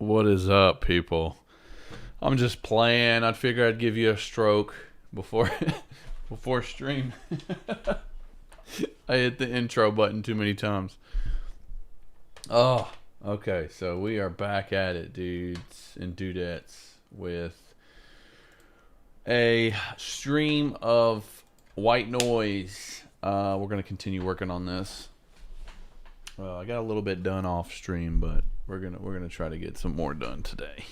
What is up, people? I'm just playing. I figured I'd give you a stroke before before stream. I hit the intro button too many times. Oh, okay. So we are back at it, dudes and dudettes, with a stream of white noise. We're gonna continue working on this. I got a little bit done off stream, but we're gonna try to get some more done today.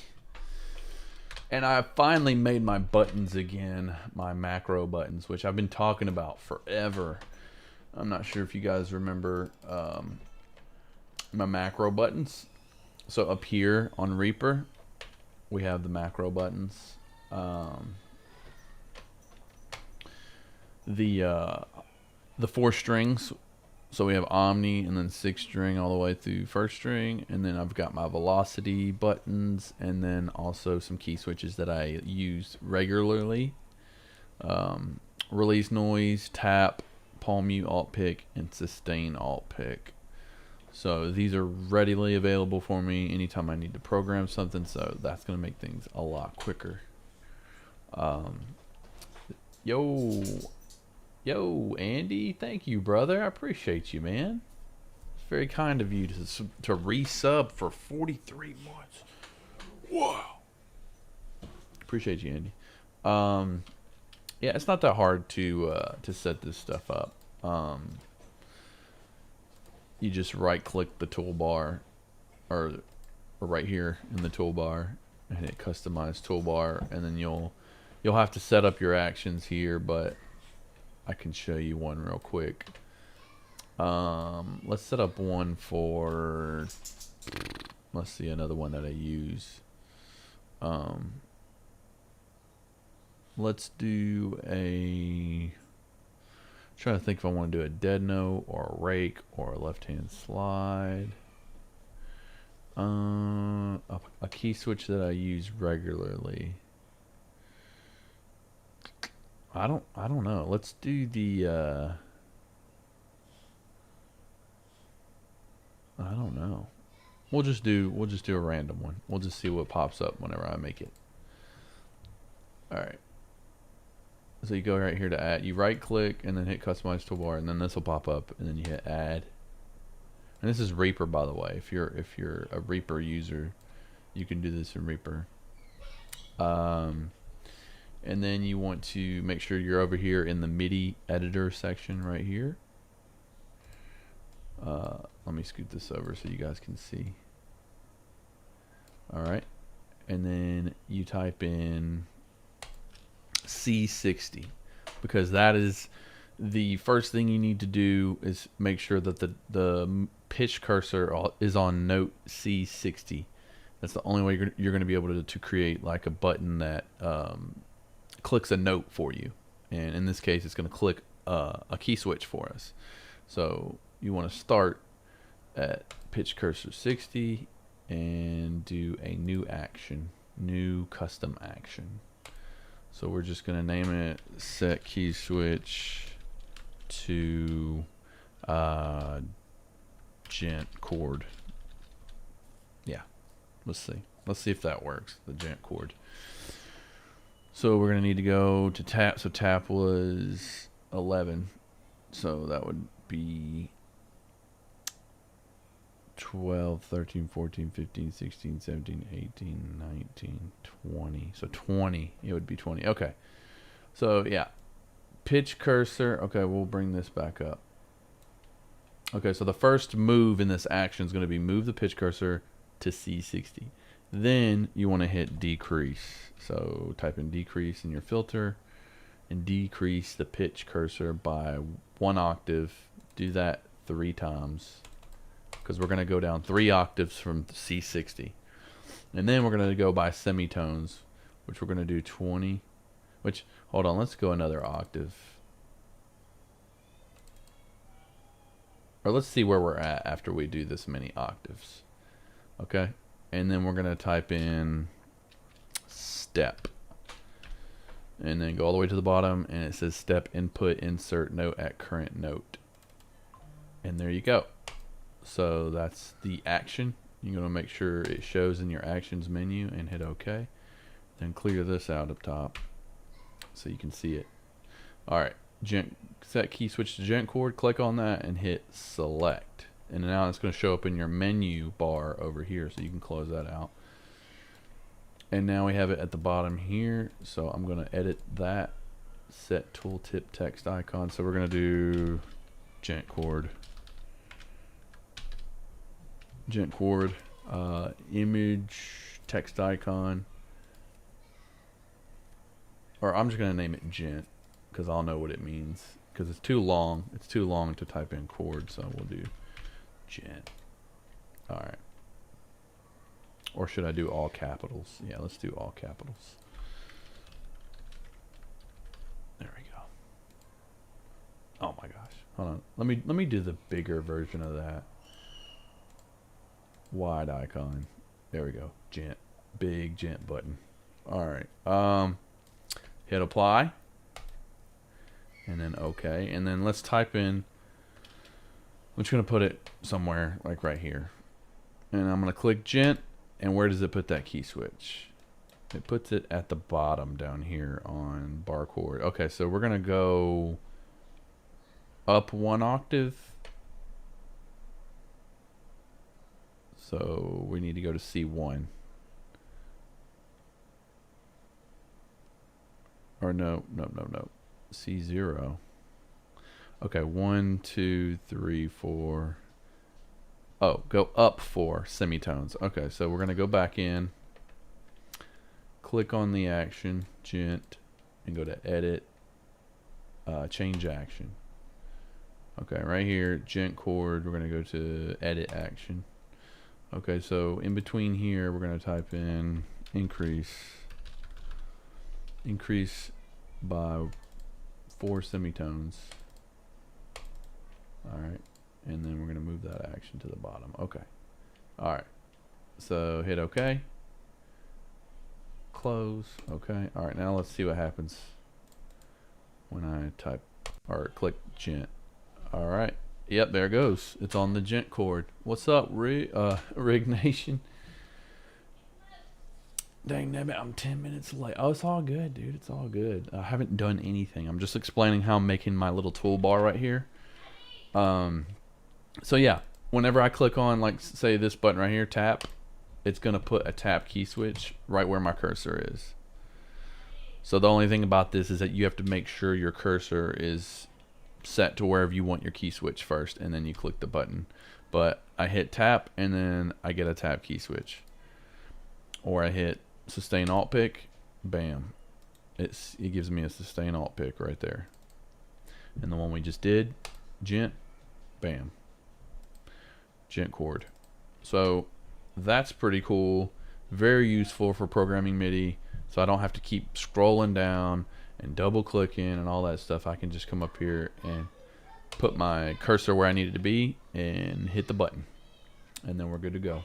And I finally made my buttons again, my macro buttons, which I've been talking about forever. I'm not sure if you guys remember my macro buttons. So up here on Reaper, we have the macro buttons. The 4 strings. So we have Omni and then 6 string all the way through first string, and then I've got my velocity buttons, and then also some key switches that I use regularly. Release noise, tap, palm mute alt pick, and sustain alt pick. So these are readily available for me anytime I need to program something, so that's going to make things a lot quicker. Yo, Andy, thank you, brother. I appreciate you, man. It's very kind of you to resub for 43 months. Wow. Appreciate you, Andy. Yeah, it's not that hard to set this stuff up. You just right-click the toolbar, or right here in the toolbar, and hit Customize Toolbar, and then you'll have to set up your actions here, but I can show you one real quick. Let's set up one for, let's see, another one that I use. Let's do trying to think if I want to do a dead note or a rake or a left hand slide. A key switch that I use regularly. I don't know. Let's do the I don't know. We'll just do a random one. We'll just see what pops up whenever I make it. All right. So you go right here to add. You right click and then hit Customize Toolbar, and then this will pop up, and then you hit Add. And this is Reaper, by the way. If you're a Reaper user, you can do this in Reaper. And then you want to make sure you're over here in the Midi editor section right here. Let me scoot this over so you guys can see. Alright. And then you type in C60, because that is the first thing you need to do, is make sure that the pitch cursor is on note C60. That's the only way you're going to be able to create like a button that clicks a note for you, and in this case it's going to click a key switch for us. So you want to start at pitch cursor 60 and do a new action, new custom action. So we're just going to name it set key switch to gent chord. Yeah, let's see if that works, the gent chord. So we're going to need to go to tap. So tap was 11. So that would be 12, 13, 14, 15, 16, 17, 18, 19, 20. So 20. It would be 20. Okay. So yeah. Pitch cursor. Okay, we'll bring this back up. Okay, so the first move in this action is going to be move the pitch cursor to C60. Then you want to hit decrease. So type in decrease in your filter and decrease the pitch cursor by 1 octave. Do that 3 times, because we're going to go down 3 octaves from C60. And then we're going to go by semitones, which we're going to do 20. Which, hold on, let's go another octave. Or let's see where we're at after we do this many octaves. Okay? And then we're going to type in step. And then go all the way to the bottom, and it says step input insert note at current note. And there you go. So that's the action. You're going to make sure it shows in your actions menu and hit OK. Then clear this out up top so you can see it. Alright, set key switch to gent chord, click on that and hit select. And now it's going to show up in your menu bar over here, so you can close that out. And now we have it at the bottom here, so I'm going to edit that. Set tooltip text icon. So we're going to do gent chord, image text icon, or I'm just going to name it gent because I'll know what it means, because it's too long. It's too long to type in chord, so we'll do gent. All right. Or should I do all capitals? Yeah, let's do all capitals. There we go. Oh my gosh. Hold on. Let me do the bigger version of that. Wide icon. There we go. Gent. Big gent button. All right. Hit apply. And then OK. And then let's type in. I'm just going to put it somewhere like right here. And I'm going to click gent. And where does it put that key switch? It puts it at the bottom down here on bar chord. Okay, so we're going to go up 1 octave. So we need to go to C1. Or no. C0. Okay, 1, 2, 3, 4. Oh, go up 4 semitones. Okay, so we're going to go back in, click on the action, gent, and go to edit, change action. Okay, right here, gent chord, we're going to go to edit action. Okay, so in between here, we're going to type in increase by 4 semitones. All right. And then we're going to move that action to the bottom. Okay. All right. So hit OK. Close. Okay. All right. Now let's see what happens when I type or click gent. All right. Yep. There it goes. It's on the gent chord. What's up, Rig Nation? Dang, I'm 10 minutes late. Oh, it's all good, dude. It's all good. I haven't done anything. I'm just explaining how I'm making my little toolbar right here. So yeah, whenever I click on, like, say this button right here, tap, it's going to put a tap key switch right where my cursor is. So the only thing about this is that you have to make sure your cursor is set to wherever you want your key switch first, and then you click the button. But I hit tap, and then I get a tap key switch. Or I hit sustain alt pick, bam. It gives me a sustain alt pick right there. And the one we just did, gent, bam. Gent chord. So that's pretty cool. Very useful for programming MIDI, so I don't have to keep scrolling down and double clicking and all that stuff. I can just come up here and put my cursor where I need it to be and hit the button, and then we're good to go.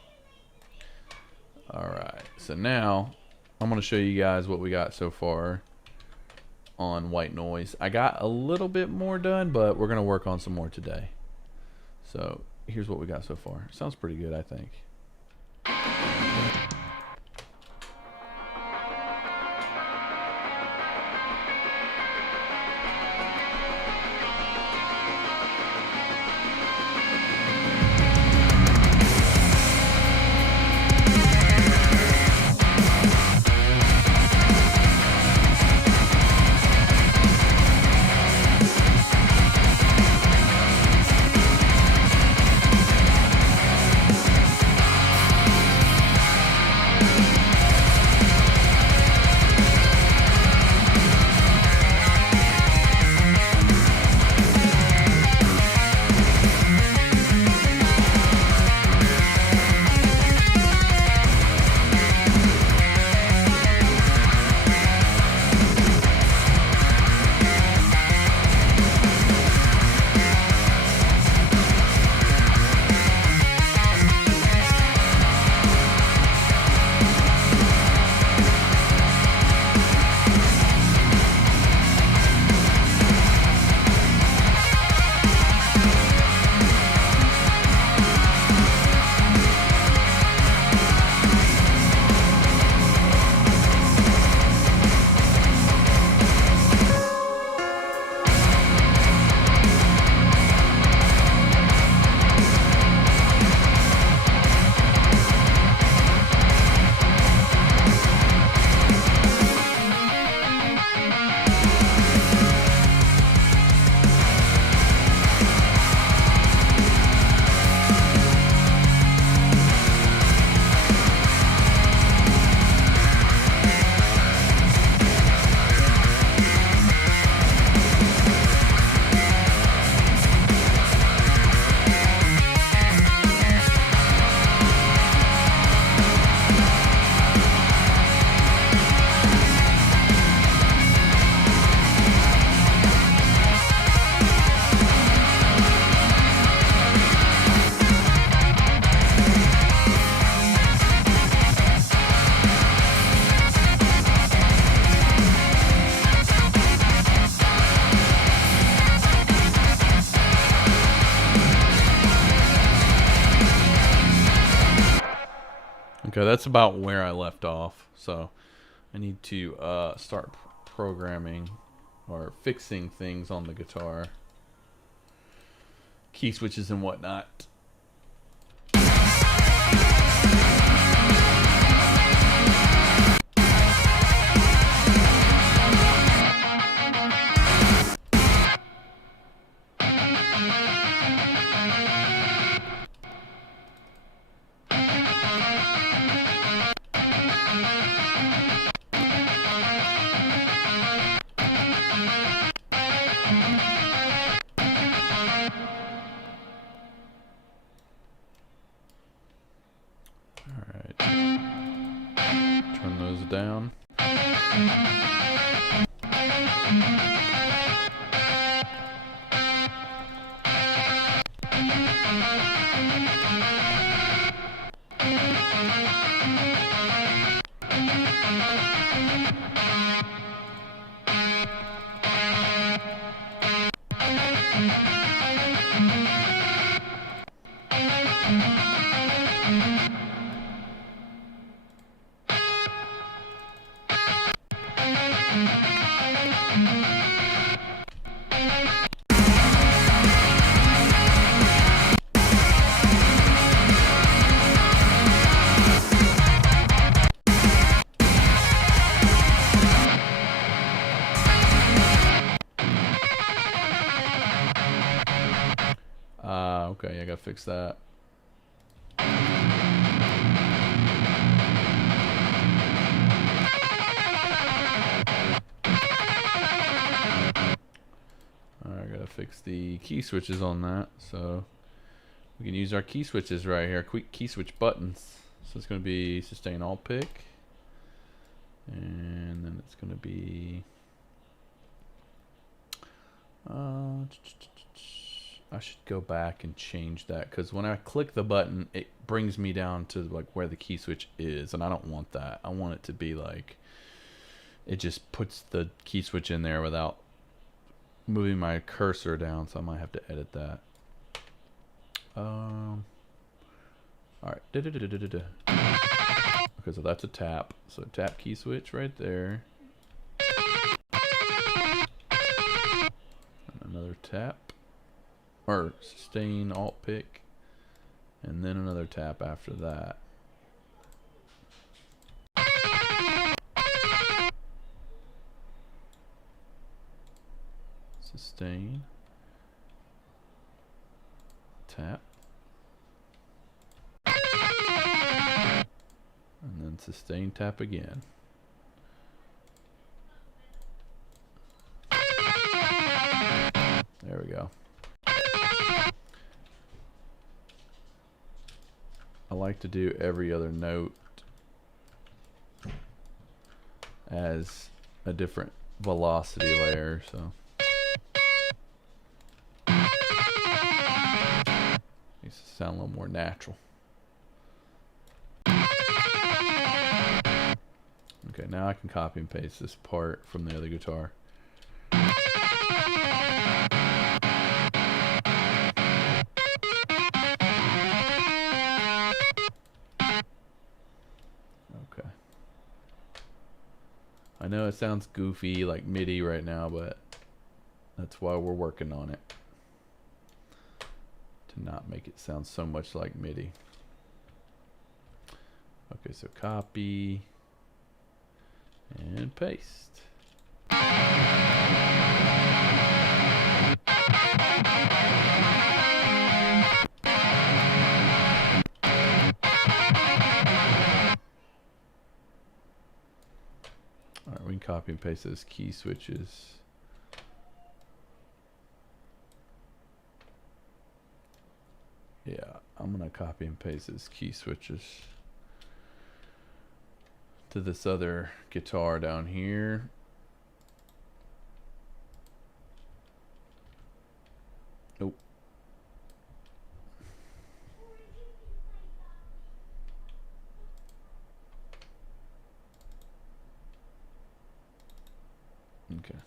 Alright, so now I'm going to show you guys what we got so far on white noise. I got a little bit more done, but we're going to work on some more today. So here's what we got so far. Sounds pretty good, I think. Okay, that's about where I left off. So I need to start programming or fixing things on the guitar. Key switches and whatnot. Turn those down. Okay, I gotta fix that. I gotta fix the key switches on that, so we can use our key switches right here. Quick key switch buttons. So it's gonna be sustain alt pick, and then it's gonna be I should go back and change that, because when I click the button it brings me down to like where the key switch is, and I don't want that. I want it to be like it just puts the key switch in there without moving my cursor down, so I might have to edit that. Alright. Okay, so that's a tap. So tap key switch right there. And another tap. Or sustain alt pick. And then another tap after that. Sustain. Tap. And then sustain tap again. There we go. I like to do every other note as a different velocity layer, so needs to sound a little more natural. Okay, now I can copy and paste this part from the other guitar. Okay. I know it sounds goofy like Midi right now, but that's why we're working on it. To not make it sound so much like Midi. Okay, so copy and paste. Alright, we can copy and paste those key switches. Yeah, I'm gonna copy and paste those key switches to this other guitar down here. Nope. Okay.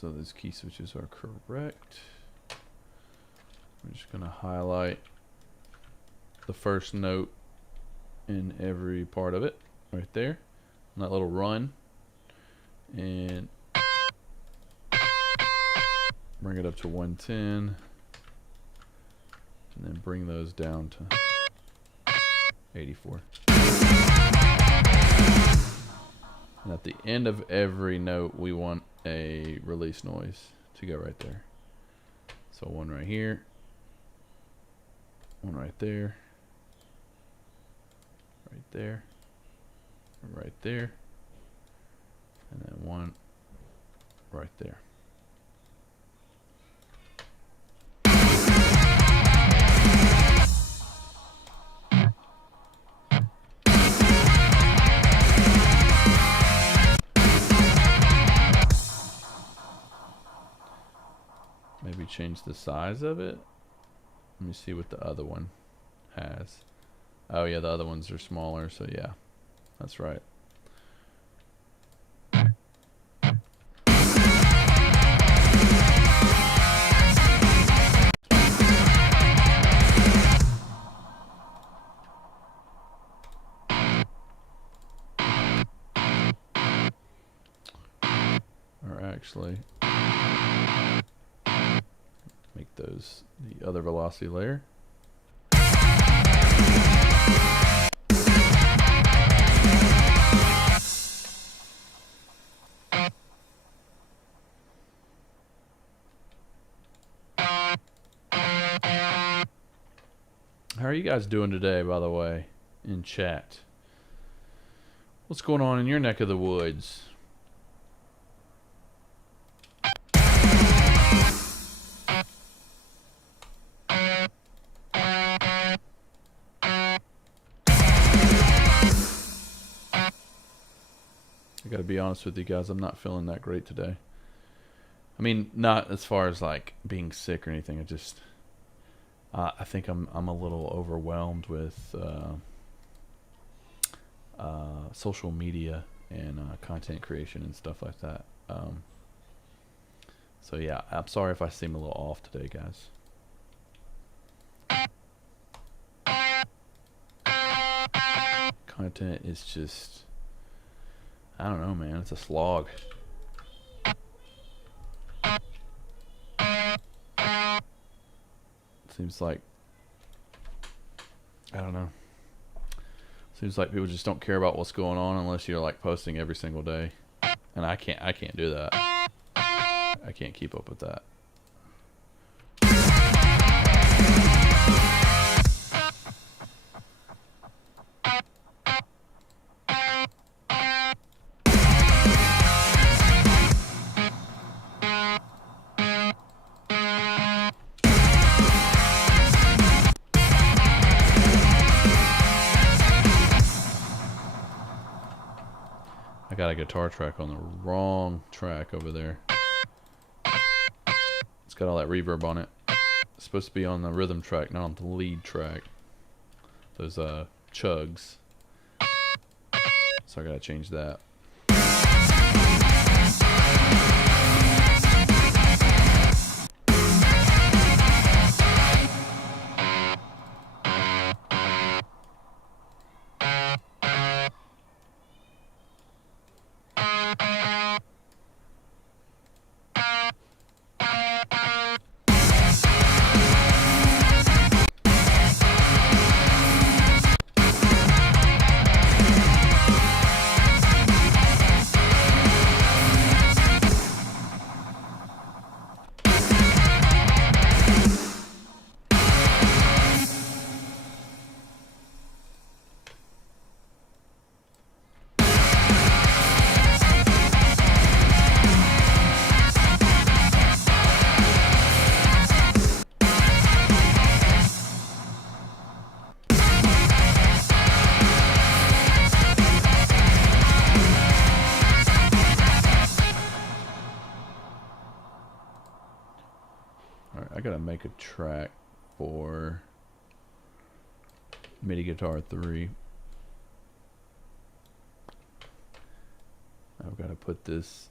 So those key switches are correct. I'm just gonna highlight the first note in every part of it right there, and that little run, and bring it up to 110, and then bring those down to 84. And at the end of every note, we want a release noise to go right there. So one right here, one right there, right there, right there, and then one right there. Maybe change the size of it. Let me see what the other one has. Oh yeah, the other ones are smaller, so yeah, that's right. Or actually, make those the other velocity layer. How are you guys doing today, by the way, in chat? What's going on in your neck of the woods? I gotta be honest with you guys, I'm not feeling that great today. I mean, not as far as like being sick or anything. I think I'm a little overwhelmed with social media and content creation and stuff like that. So yeah, I'm sorry if I seem a little off today, guys. Content is just, I don't know, man. It's a slog. Seems like, I don't know. Seems like people just don't care about what's going on unless you're like posting every single day. And I can't do that. I can't keep up with that. I got a guitar track on the wrong track over there. It's got all that reverb on it. It's supposed to be on the rhythm track, not on the lead track. Those chugs. So I gotta change that. I gotta make a track for Midi Guitar 3. I've got to put this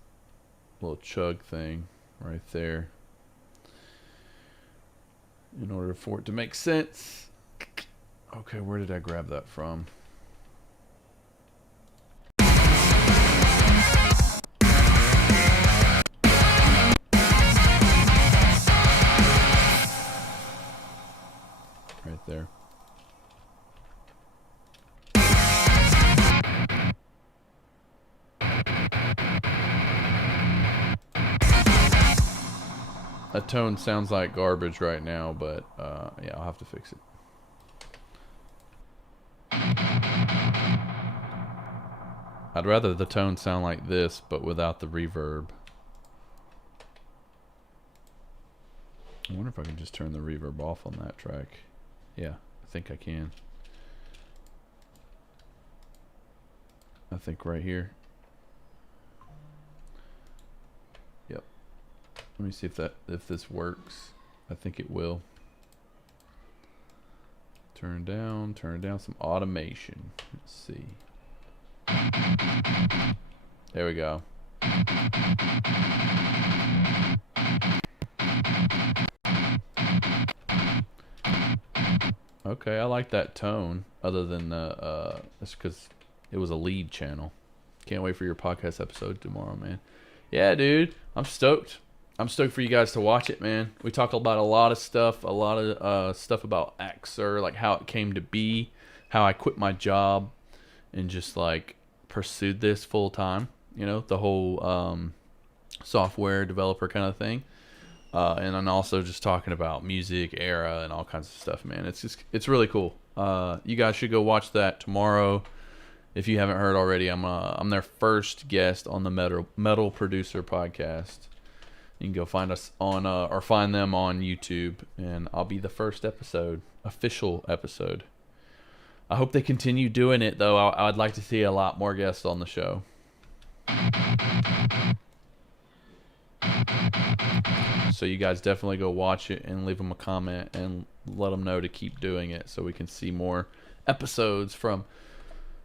little chug thing right there in order for it to make sense. Okay, where did I grab that from? Right there. That tone sounds like garbage right now, but yeah, I'll have to fix it. I'd rather the tone sound like this, but without the reverb. I wonder if I can just turn the reverb off on that track. Yeah, I think I can. I think right here. Yep. Let me see if this works. I think it will. Turn down some automation. Let's see. There we go. Okay, I like that tone. Other than that's because it was a lead channel. Can't wait for your podcast episode tomorrow, man. Yeah, dude, I'm stoked. I'm stoked for you guys to watch it, man. We talk about a lot of stuff, stuff about Axure, like how it came to be, how I quit my job and just like pursued this full time. You know, the whole software developer kind of thing. And I'm also just talking about music, Erra, and all kinds of stuff, man. It's really cool. You guys should go watch that tomorrow. If you haven't heard already, I'm their first guest on the Metal Producer podcast. You can go find us on or find them on YouTube, and I'll be the first official episode. I hope they continue doing it, though. I'd like to see a lot more guests on the show. So you guys definitely go watch it and leave them a comment and let them know to keep doing it so we can see more episodes from,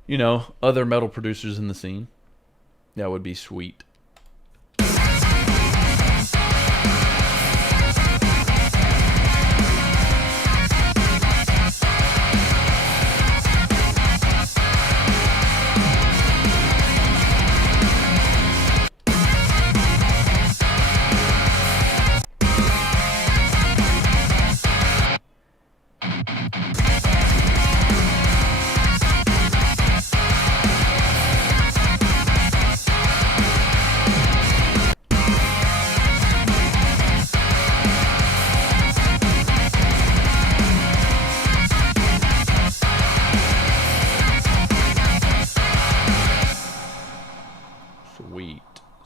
you know, other metal producers in the scene. That would be sweet.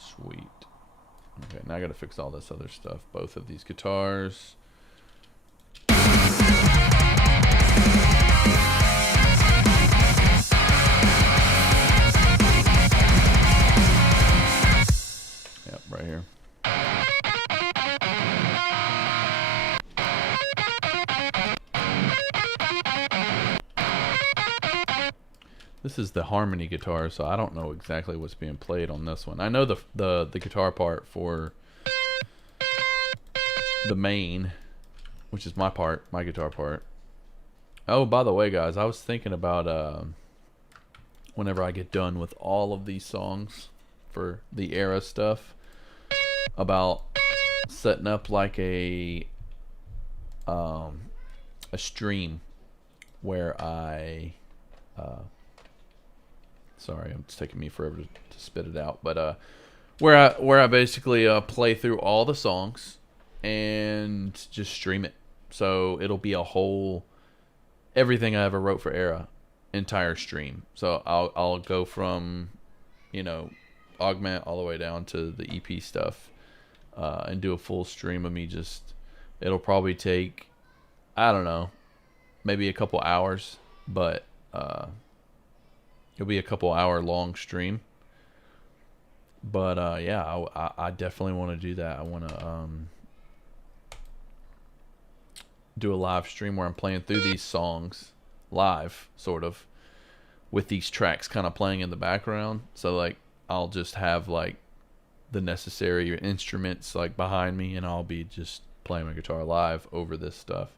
Sweet. Okay, now I gotta fix all this other stuff. Both of these guitars. Yep, right here. This is the harmony guitar, so I don't know exactly what's being played on this one. I know the guitar part for the main, which is my guitar part. Oh, by the way, guys, I was thinking about whenever I get done with all of these songs for the Erra stuff, about setting up like a stream where I sorry, it's taking me forever to spit it out, but where I basically play through all the songs and just stream it. So it'll be a whole everything I ever wrote for Erra entire stream. So I'll go from, you know, Augment all the way down to the EP stuff, and do a full stream of me. Just it'll probably take, I don't know, maybe a couple hours, but it'll be a couple hour long stream. But yeah, I definitely want to do that. I want to do a live stream where I'm playing through these songs live, sort of, with these tracks kind of playing in the background. So like I'll just have like the necessary instruments like behind me, and I'll be just playing my guitar live over this stuff,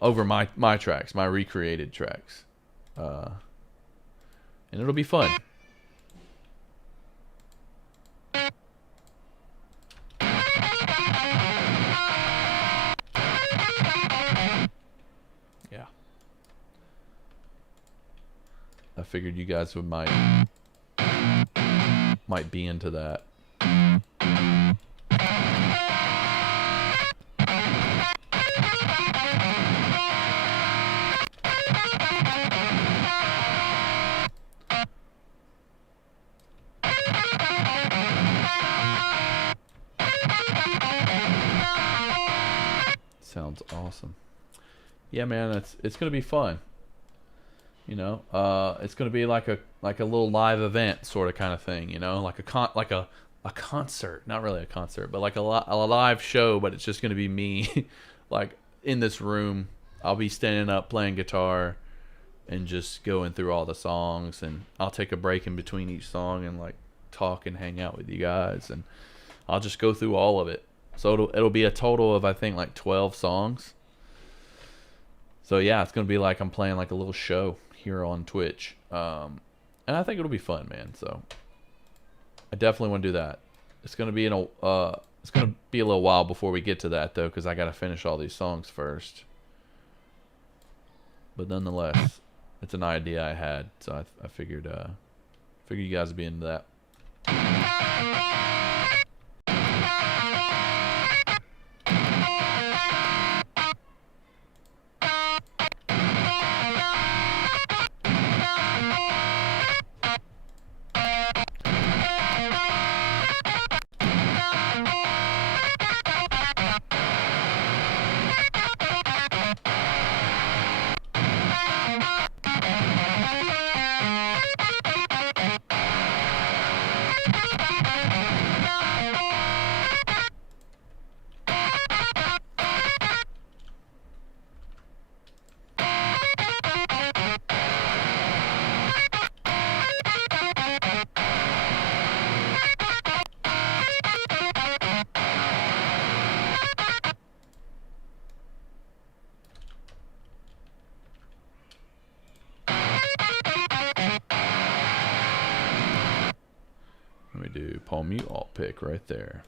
over my tracks, my recreated tracks, and it'll be fun. Yeah, I figured you guys might be into that. Sounds awesome. Yeah, man, it's gonna be fun. You know, it's gonna be like a little live event sort of kind of thing. You know, like a concert, not really a concert, but like a live show. But it's just gonna be me, like in this room. I'll be standing up playing guitar, and just going through all the songs, and I'll take a break in between each song and like talk and hang out with you guys, and I'll just go through all of it. So it'll be a total of I think like 12 songs. So yeah, it's gonna be like I'm playing like a little show here on Twitch, and I think it'll be fun, man. So I definitely want to do that. It's gonna be it's gonna be a little while before we get to that though, because I gotta finish all these songs first. But nonetheless, it's an idea I had, so I figured you guys would be into that. Let me do palm mute alt pick right there.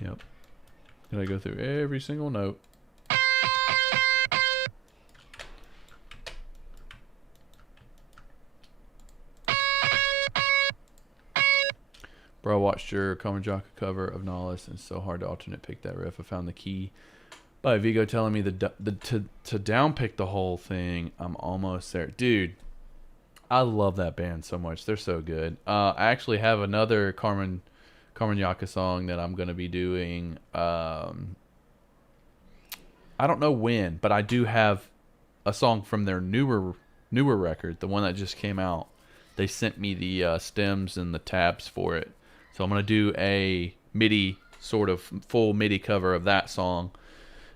Yep. Gotta go through every single note. Bro, I watched your Common Jaka cover of Nihilus, and it's so hard to alternate pick that riff. I found the key by Vigo telling me to down pick the whole thing. I'm almost there. Dude, I love that band so much. They're so good. I actually have another Carmen Yaka song that I'm going to be doing. I don't know when, but I do have a song from their newer record, the one that just came out. They sent me the stems and the tabs for it. So I'm going to do a MIDI, sort of full MIDI cover of that song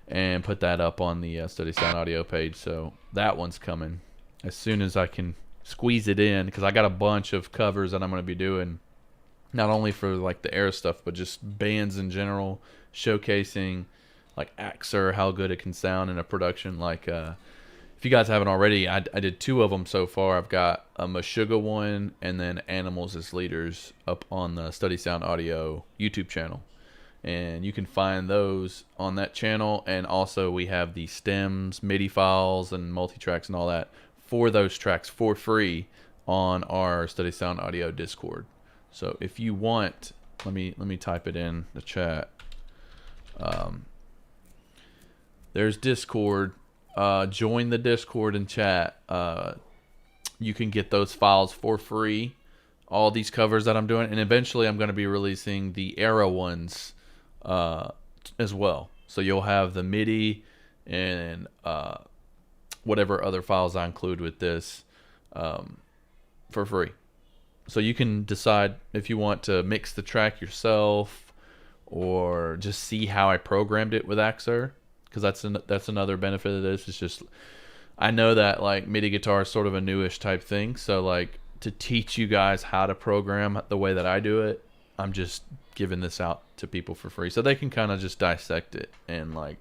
and put that up on the Study Sound Audio page. So that one's coming as soon as I can squeeze it in, because I got a bunch of covers that I'm going to be doing, not only for like the Erra stuff, but just bands in general, showcasing like Axure, how good it can sound in a production. Like if you guys haven't already, I did 2 of them so far. I've got a Meshuggah one and then Animals as Leaders up on the Study Sound Audio YouTube channel. And you can find those on that channel. And also we have the stems, MIDI files, and multi-tracks and all that for those tracks for free on our Study Sound Audio Discord. So if you want, let me type it in the chat. There's Discord. Join the Discord and chat. You can get those files for free. All these covers that I'm doing, and eventually I'm going to be releasing the Erra ones as well. So you'll have the Midi and whatever other files I include with this for free. So you can decide if you want to mix the track yourself or just see how I programmed it with Axure, because that's another benefit of this. It's just, I know that like MIDI guitar is sort of a newish type thing, so like to teach you guys how to program the way that I do it, I'm just giving this out to people for free so they can kind of just dissect it and like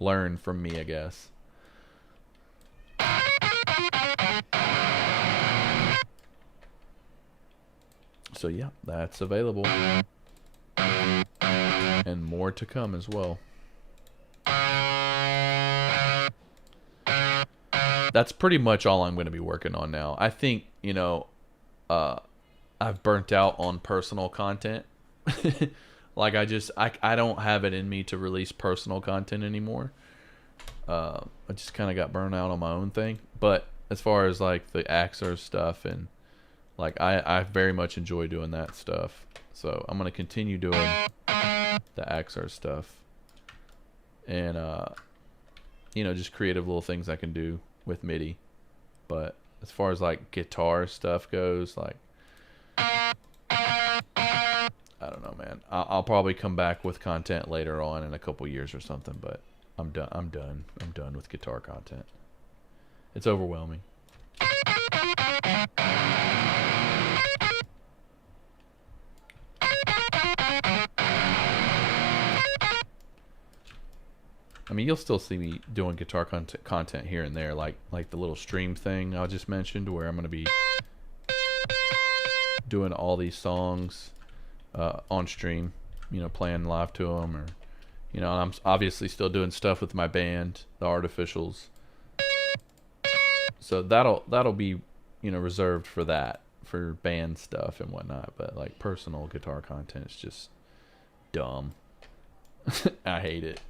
learn from me, I guess. So yeah, that's available, and more to come as well. That's pretty much all I'm going to be working on now. I think, you know, I've burnt out on personal content. Like I don't have it in me to release personal content anymore. I just kind of got burnt out on my own thing. But as far as like the Axure stuff, and like I very much enjoy doing that stuff. So I'm going to continue doing the Axure stuff. And, you know, just creative little things I can do with MIDI. But as far as like guitar stuff goes, like, I don't know, man. I'll probably come back with content later on in a couple years or something, but I'm done. I'm done with guitar content. It's overwhelming. I mean, you'll still see me doing guitar content here and there, like the little stream thing I just mentioned, where I'm going to be doing all these songs on stream, you know, playing live to them, or, you know, I'm obviously still doing stuff with my band, the Artificials. So that'll be, you know, reserved for that, for band stuff and whatnot. But like personal guitar content is just dumb. I hate it.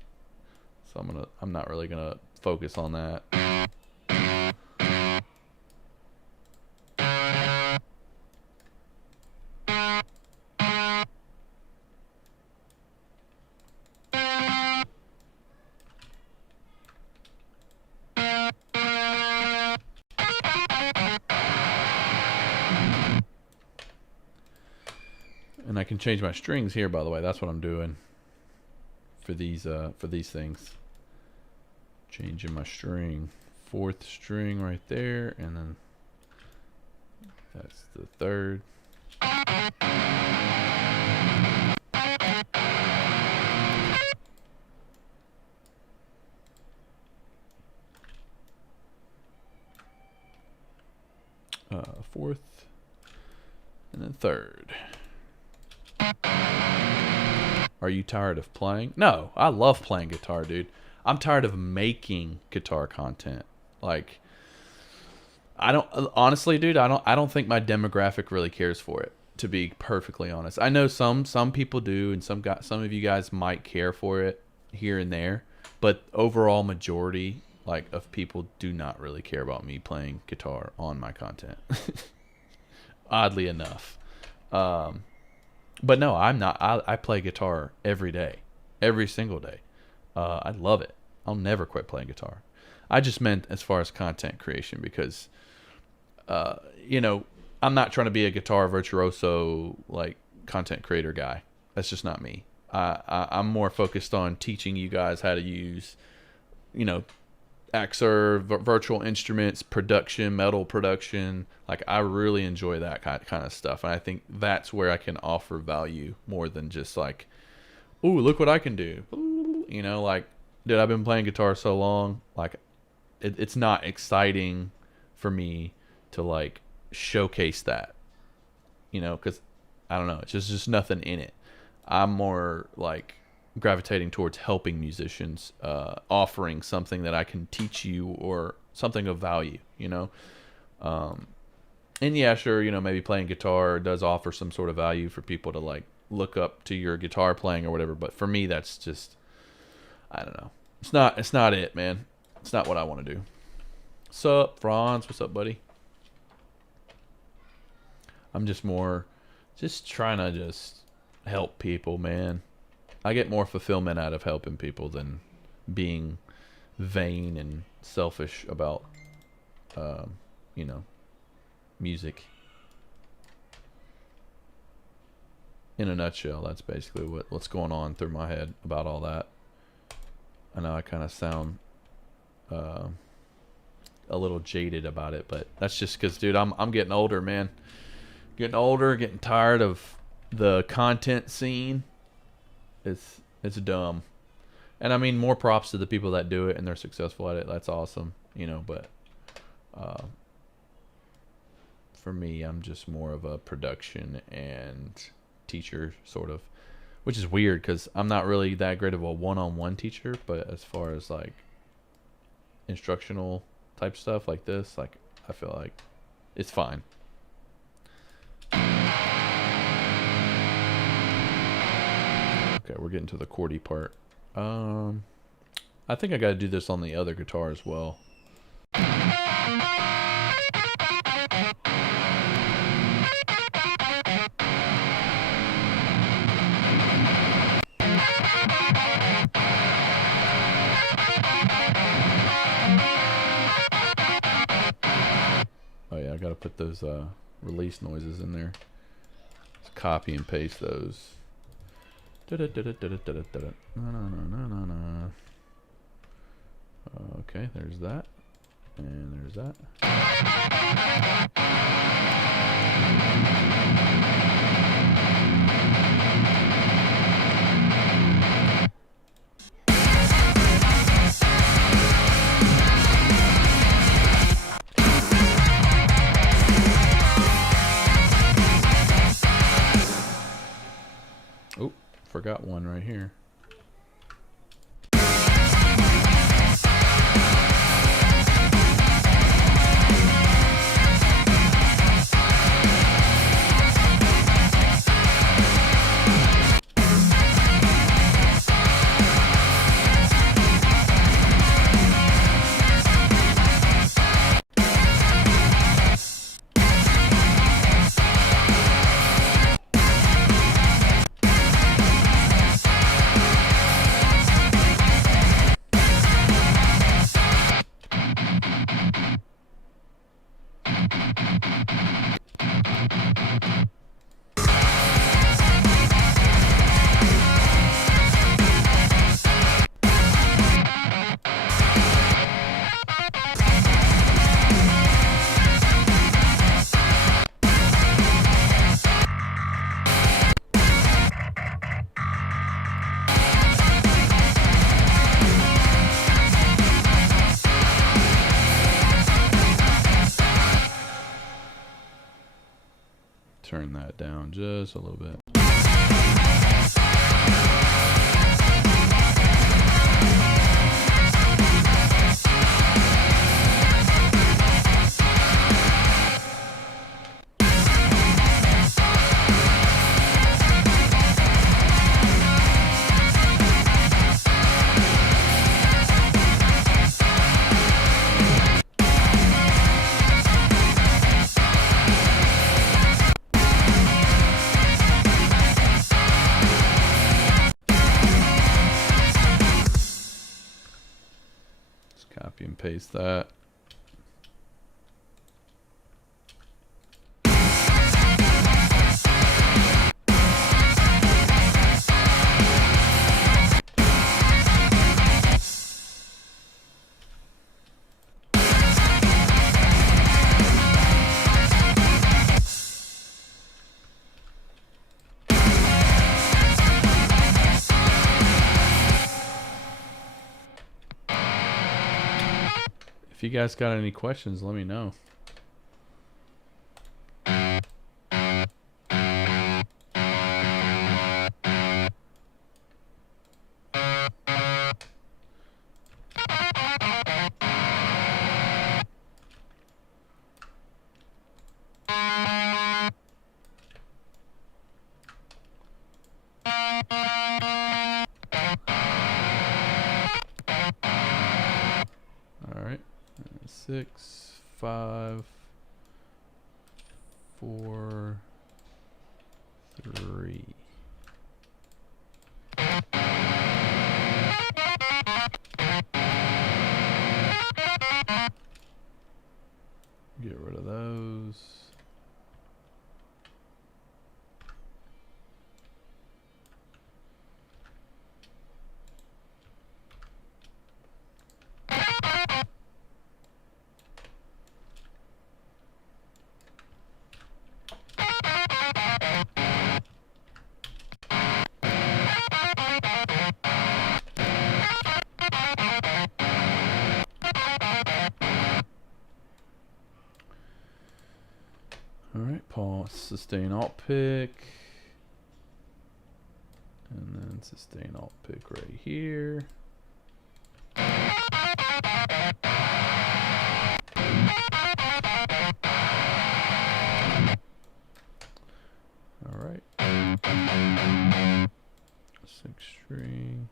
So I'm not really gonna focus on that. And I can change my strings here, by the way. That's what I'm doing for these things. Changing my string, 4th string right there, and then that's the 3rd. Fourth, and then 3rd. Are you tired of playing? No, I love playing guitar, dude. I'm tired of making guitar content. Like, I don't, honestly, dude, I don't think my demographic really cares for it, to be perfectly honest. I know some people do, and some of you guys might care for it here and there, but overall majority, like, of people do not really care about me playing guitar on my content. Oddly enough. But no, I'm not. I play guitar every day, every single day. I love it. I'll never quit playing guitar. I just meant as far as content creation, because, you know, I'm not trying to be a guitar virtuoso, like, content creator guy. That's just not me. I'm more focused on teaching you guys how to use, you know, Axure, virtual instruments, production, metal production. Like, I really enjoy that kind of stuff. And I think that's where I can offer value more than just like, ooh, look what I can do. You know, like, dude, I've been playing guitar so long, like, it's not exciting for me to, like, showcase that, you know, because, I don't know, it's just nothing in it. I'm more, like, gravitating towards helping musicians, offering something that I can teach you, or something of value, you know. And yeah, sure, you know, maybe playing guitar does offer some sort of value for people to, like, look up to your guitar playing or whatever, but for me, that's just, I don't know. It's not it, man. It's not what I want to do. Sup, Franz? What's up, buddy? I'm just trying to just help people, man. I get more fulfillment out of helping people than being vain and selfish about, you know, music. In a nutshell, that's basically what's going on through my head about all that. I know I kind of sound a little jaded about it, but that's just because, dude, I'm getting older, man. Getting older, getting tired of the content scene. It's dumb. And I mean, more props to the people that do it and they're successful at it. That's awesome, you know, but for me, I'm just more of a production and teacher sort of, which is weird because I'm not really that great of a one-on-one teacher, but as far as like instructional type stuff like this, like I feel like it's fine. Okay, we're getting to the chordy part. I think I got to do this on the other guitar as well. Oh yeah, I got to put those release noises in there. Just copy and paste those. Okay, there's that. And there's that. Oh, forgot one right here. Turn that down just a little bit. Copy and paste that. If you guys got any questions, let me know. 6, 5, 4, 3. Get rid of those. Alright, pause, sustain alt pick. And then sustain alt pick right here. Alright. 6 string.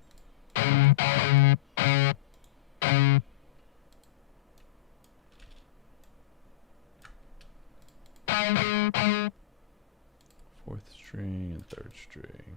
Fourth string and third string.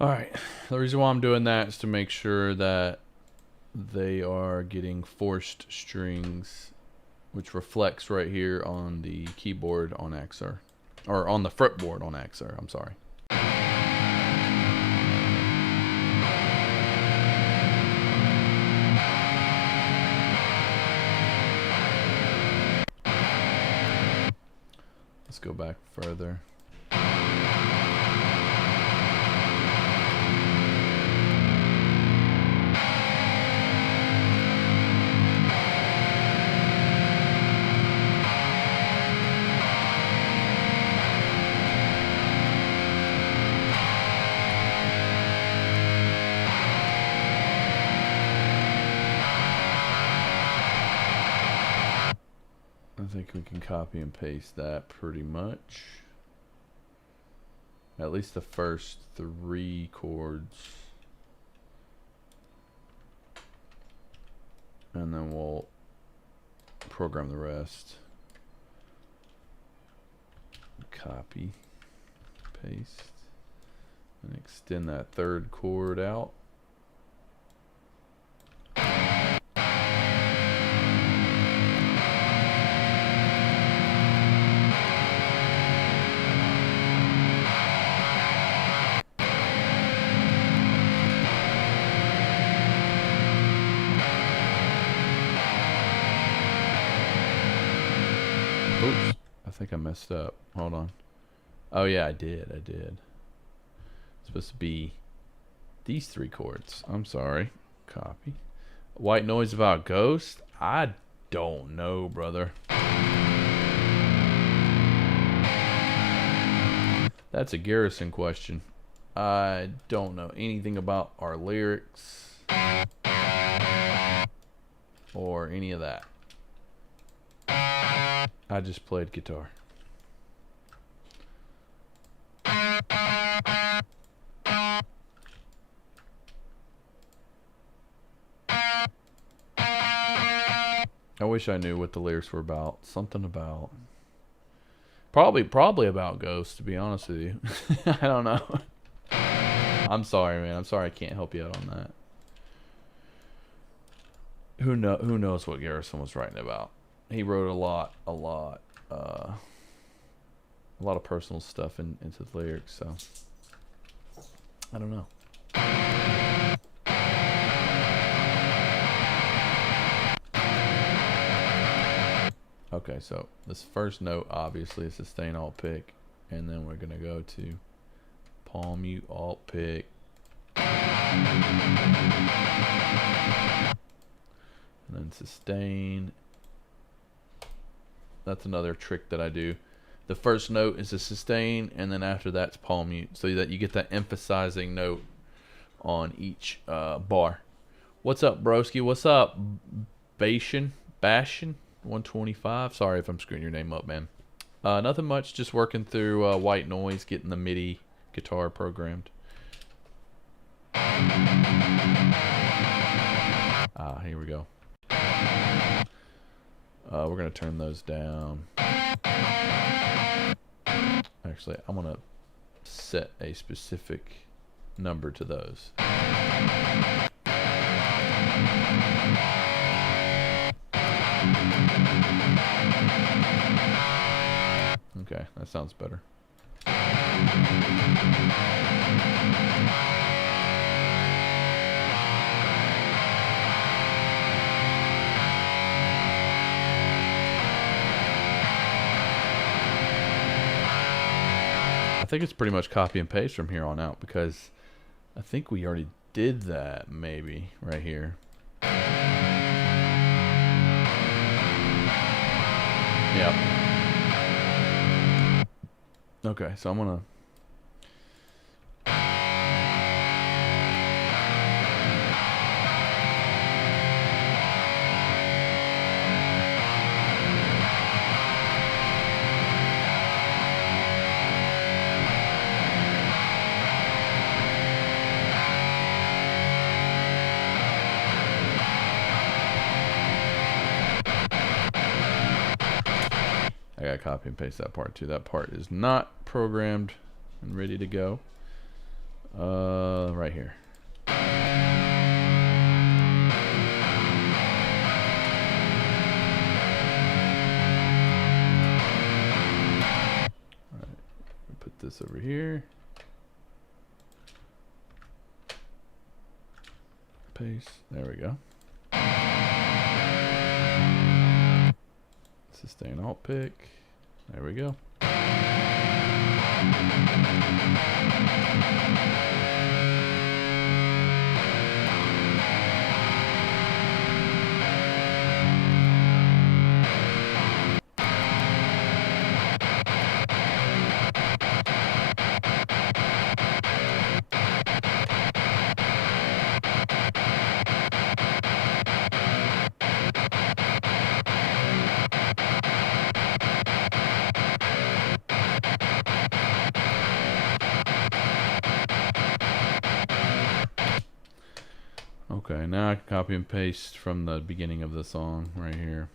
Alright, the reason why I'm doing that is to make sure that they are getting forced strings, which reflects right here on the keyboard on Axure, or on the fretboard on Axure, I'm sorry. Let's go back further. I think we can copy and paste that pretty much. At least the first 3 chords. And then we'll program the rest. Copy, paste, and extend that 3rd chord out. Oops, I think I messed up. Hold on. Oh yeah, I did. It's supposed to be these 3 chords. I'm sorry. Copy. White noise about ghost? I don't know, brother. That's a Garrison question. I don't know anything about our lyrics or any of that. I just played guitar. I wish I knew what the lyrics were about. Something about... Probably about ghosts, to be honest with you. I don't know. I'm sorry, man. I'm sorry I can't help you out on that. Who knows what Garrison was writing about? He wrote a lot of personal stuff into the lyrics, so I don't know. Okay, so this first note obviously is sustain alt pick, and then we're gonna go to palm mute alt pick, and then sustain. That's another trick that I do. The first note is a sustain, and then after that's palm mute, so that you get that emphasizing note on each bar. What's up, broski? What's up, Bastion? 125. Sorry if I'm screwing your name up, man. Nothing much. Just working through white noise, getting the Midi guitar programmed. Here we go. We're gonna turn those down. Actually, I'm gonna set a specific number to those. Okay, that sounds better. I think it's pretty much copy and paste from here on out, because I think we already did that, maybe, right here. Yep. Okay, so I'm gonna... I gotta copy and paste that part too. That part is not programmed and ready to go. Right here. Alright, put this over here. Paste. There we go. Sustain alt pick. There we go. Okay, now I can copy and paste from the beginning of the song right here.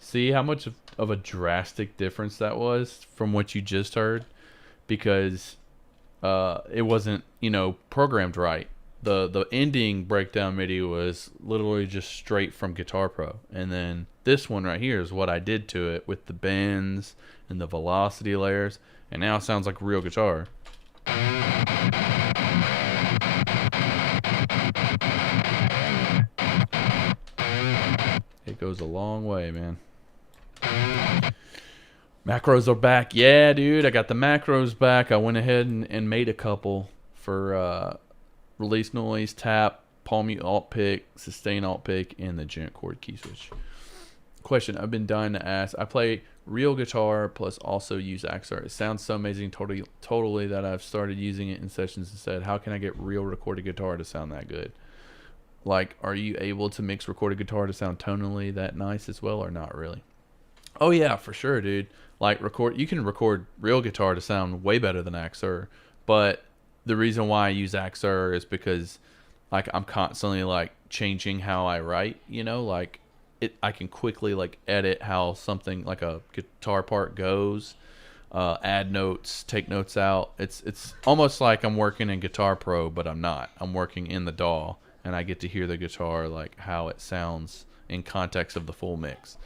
See how much of a drastic difference that was from what you just heard? Because it wasn't, programmed right. The ending breakdown MIDI was literally just straight from Guitar Pro, and then this one right here is what I did to it with the bends and the velocity layers, and now it sounds like real guitar. It goes a long way, man. Macros are back. Yeah, dude, I got the macros back. I went ahead and made a couple for release noise, tap, palm mute alt pick, sustain alt pick, and the gent chord key switch. Question I've been dying to ask. I play real guitar plus also use Axure. It sounds so amazing totally that I've started using it in sessions instead. How can I get real recorded guitar to sound that good? Like, are you able to mix recorded guitar to sound tonally that nice as well, or not really? Oh yeah, for sure, dude. Like, you can record real guitar to sound way better than Axure, but the reason why I use Axure is because, like, I'm constantly like changing how I write. Like, I can quickly like edit how something like a guitar part goes, add notes, take notes out. It's almost like I'm working in Guitar Pro, but I'm not. I'm working in the DAW, and I get to hear the guitar, like how it sounds in context of the full mix.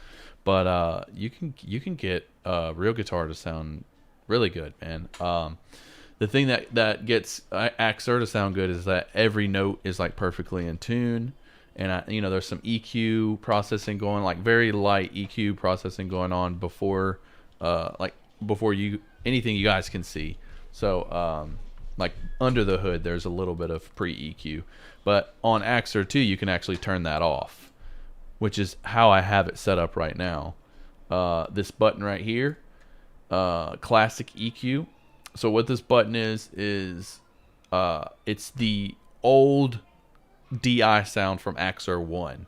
But you can get real guitar to sound really good, man. The thing that gets Axure to sound good is that every note is like perfectly in tune, and there's some EQ processing going, like very light EQ processing going on before anything you guys can see. So like under the hood, there's a little bit of pre EQ, but on Axure II you can actually turn that off, which is how I have it set up right now. This button right here, classic EQ. So what this button is it's the old DI sound from Axure 1.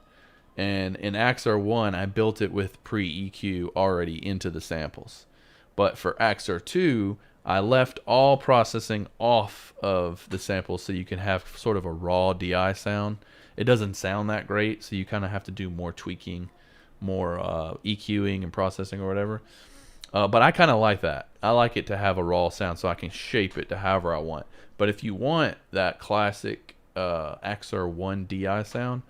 And in Axure 1, I built it with pre-EQ already into the samples. But for Axure 2, I left all processing off of the samples so you can have sort of a raw DI sound. It doesn't sound that great, so you kind of have to do more tweaking, more EQing and processing or whatever. But I kind of like that. I like it to have a raw sound so I can shape it to however I want. But if you want that classic Axure 1 DI sound,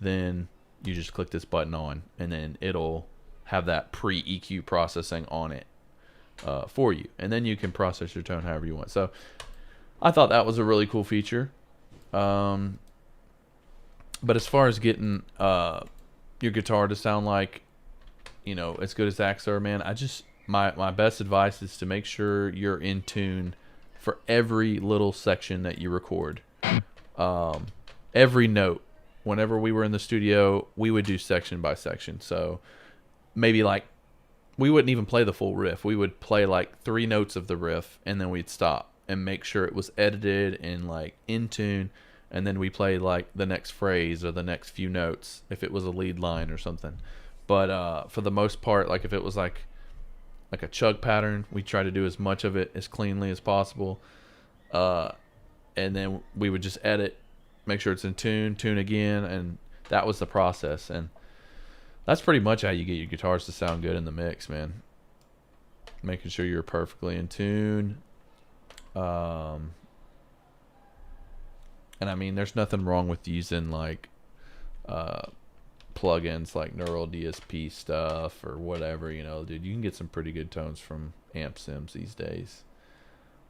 then you just click this button on, and then it'll have that pre-EQ processing on it for you. And then you can process your tone however you want. So I thought that was a really cool feature. But as far as getting your guitar to sound like, as good as Axure, man, my best advice is to make sure you're in tune for every little section that you record. Every note. Whenever we were in the studio, we would do section by section. So maybe like we wouldn't even play the full riff. We would play like 3 notes of the riff, and then we'd stop and make sure it was edited and like in tune. And then we played like the next phrase or the next few notes if it was a lead line or something. But for the most part, like if it was like a chug pattern, we try to do as much of it as cleanly as possible. And then we would just edit, make sure it's in tune again, and that was the process. And that's pretty much how you get your guitars to sound good in the mix, man. Making sure you're perfectly in tune. And I mean, there's nothing wrong with using like plugins like Neural DSP stuff or whatever, dude. You can get some pretty good tones from amp sims these days.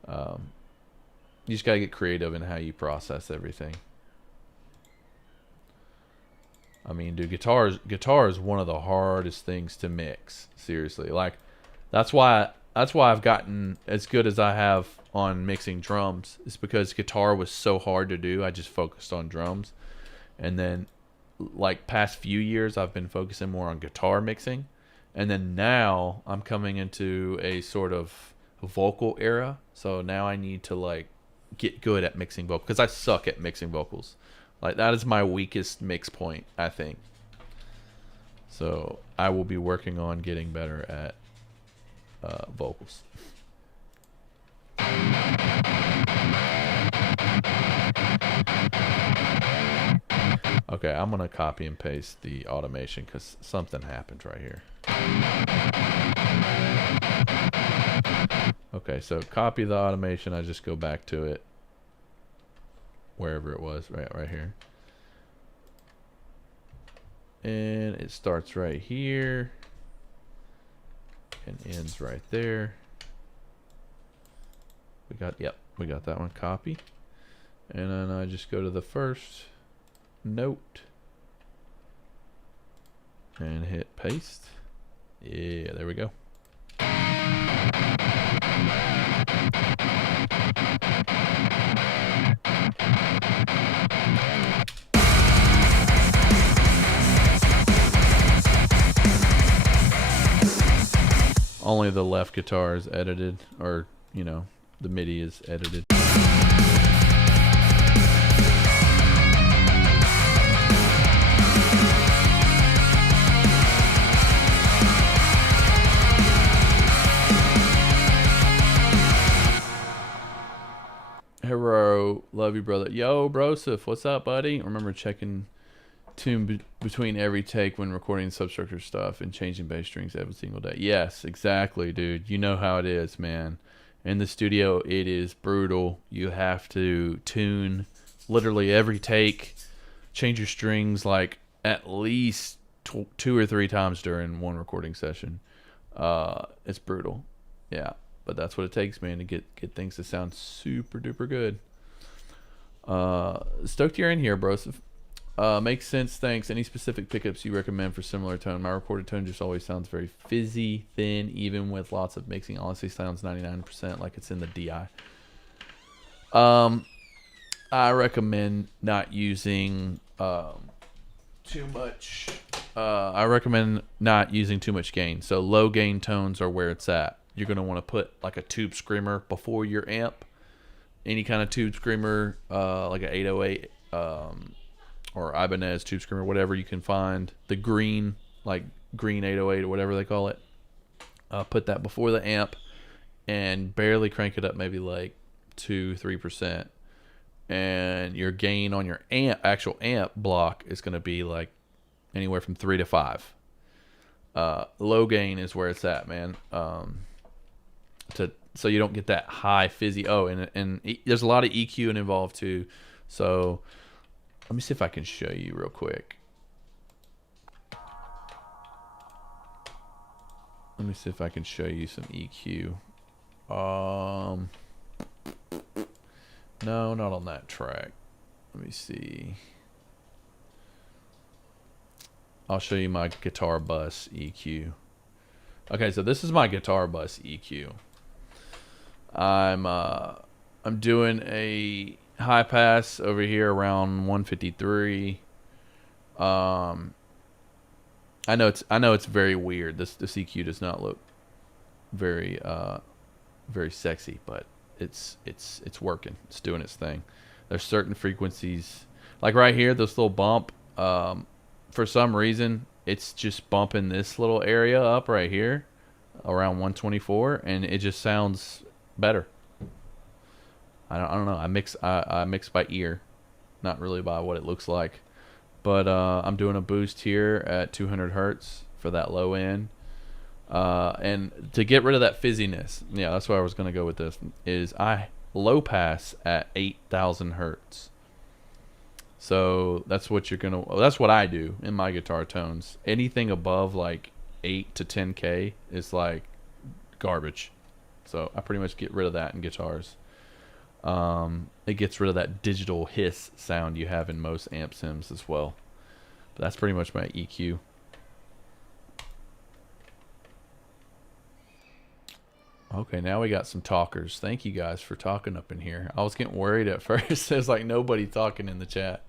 You just gotta get creative in how you process everything. I mean, dude, guitar is one of the hardest things to mix. Seriously, like that's why I've gotten as good as I have on mixing drums. It's because guitar was so hard to do. I just focused on drums, and then like past few years, I've been focusing more on guitar mixing, and then now I'm coming into a sort of vocal era. So now I need to like get good at mixing vocals because I suck at mixing vocals. Like that is my weakest mix point, I think. So I will be working on getting better at vocals. Okay, I'm gonna copy and paste the automation because something happened right here. Okay, so copy the automation. I just go back to it wherever it was, right here. And it starts right here and ends right there. We got that one. Copy. And then I just go to the first note and hit paste. Yeah, there we go. Only the left guitar is edited, or, you know, the Midi is edited. Hero, love you, brother. Yo, Broseph, what's up, buddy? Remember checking tune between every take when recording substructure stuff and changing bass strings every single day. Yes, exactly, dude. You know how it is, man. In the studio, it is brutal. You have to tune literally every take, change your strings like at least 2 or 3 times during one recording session. It's brutal. Yeah, but that's what it takes, man, to get things to sound super duper good. Stoked you're in here, bro. Makes sense, thanks. Any specific pickups you recommend for similar tone? My recorded tone just always sounds very fizzy, thin, even with lots of mixing. Honestly, sounds 99% like it's in the DI. I recommend not using too much. I recommend not using too much gain. So low gain tones are where it's at. You're gonna want to put like a tube screamer before your amp. Any kind of tube screamer, like an 808. Or Ibanez tube screamer, whatever you can find. The green, like green 808 or whatever they call it. Put that before the amp and barely crank it up, maybe like 2-3%. And your gain on your actual amp block is going to be like anywhere from 3 to 5. Low gain is where it's at, man. So you don't get that high fizzy. Oh, and there's a lot of EQ involved too. So let me see if I can show you real quick. Let me see if I can show you some EQ. No, not on that track. Let me see. I'll show you my guitar bus EQ. Okay, so this is my guitar bus EQ. I'm doing a high pass over here around 153. I know it's very weird. This EQ does not look very very sexy, but it's working. It's doing its thing. There's certain frequencies, like right here, this little bump. For some reason, it's just bumping this little area up right here, around 124, and it just sounds better. I don't know. I mix by ear, not really by what it looks like. But I'm doing a boost here at 200 hertz for that low end. And to get rid of that fizziness, yeah, that's where I was going to go with this, is I low pass at 8,000 hertz. So that's what that's what I do in my guitar tones. Anything above like 8 to 10K is like garbage. So I pretty much get rid of that in guitars. It gets rid of that digital hiss sound you have in most amp sims as well. But that's pretty much my EQ. Okay, now we got some talkers. Thank you guys for talking up in here. I was getting worried at first. There's like nobody talking in the chat.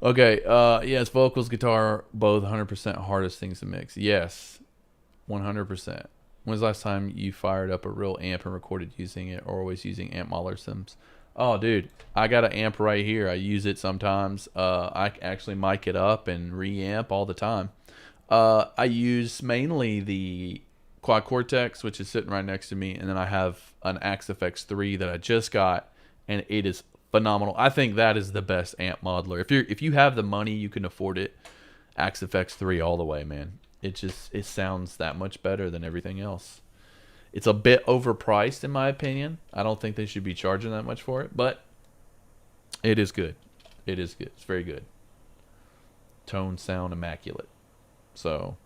Okay, yes, vocals, guitar, both 100% hardest things to mix. Yes, 100%. When's the last time you fired up a real amp and recorded using it, or always using amp modeler sims? Oh, dude, I got an amp right here. I use it sometimes. I actually mic it up and reamp all the time. I use mainly the Quad Cortex, which is sitting right next to me, and then I have an Axe-FX3 that I just got, and it is phenomenal. I think that is the best amp modeler. If you have the money, you can afford it. Axe-FX3 all the way, man. It sounds that much better than everything else. It's a bit overpriced in my opinion. I don't think they should be charging that much for it, but it is good. It is good. It's very good. Tone sound immaculate. So,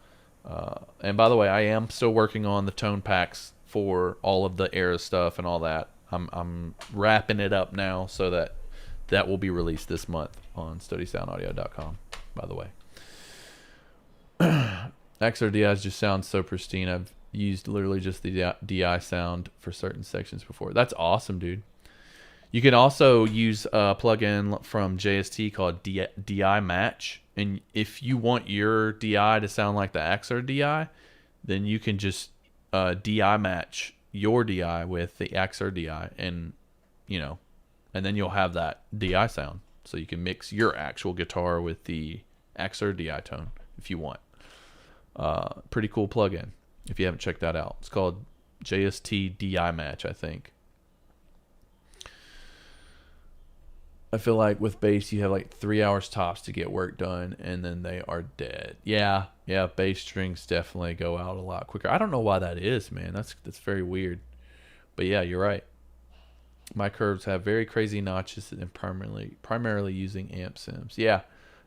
and by the way, I am still working on the tone packs for all of the Erra stuff and all that. I'm wrapping it up now so that will be released this month on StudySoundAudio.com, by the way. Axure DIs just sound so pristine. I've used literally just the DI sound for certain sections before. That's awesome, dude. You can also use a plugin from JST called DI Match. And if you want your DI to sound like the Axure DI, then you can just DI match your DI with the Axure DI, and and then you'll have that DI sound. So you can mix your actual guitar with the Axure DI tone if you want. Pretty cool plugin if you haven't checked that out. It's called JST DI Match, I think. I feel like with bass you have like 3 hours tops to get work done, and then they are dead. Yeah, bass strings definitely go out a lot quicker. I don't know why that is, man. That's very weird. But yeah, you're right. My curves have very crazy notches and primarily using amp sims. Yeah,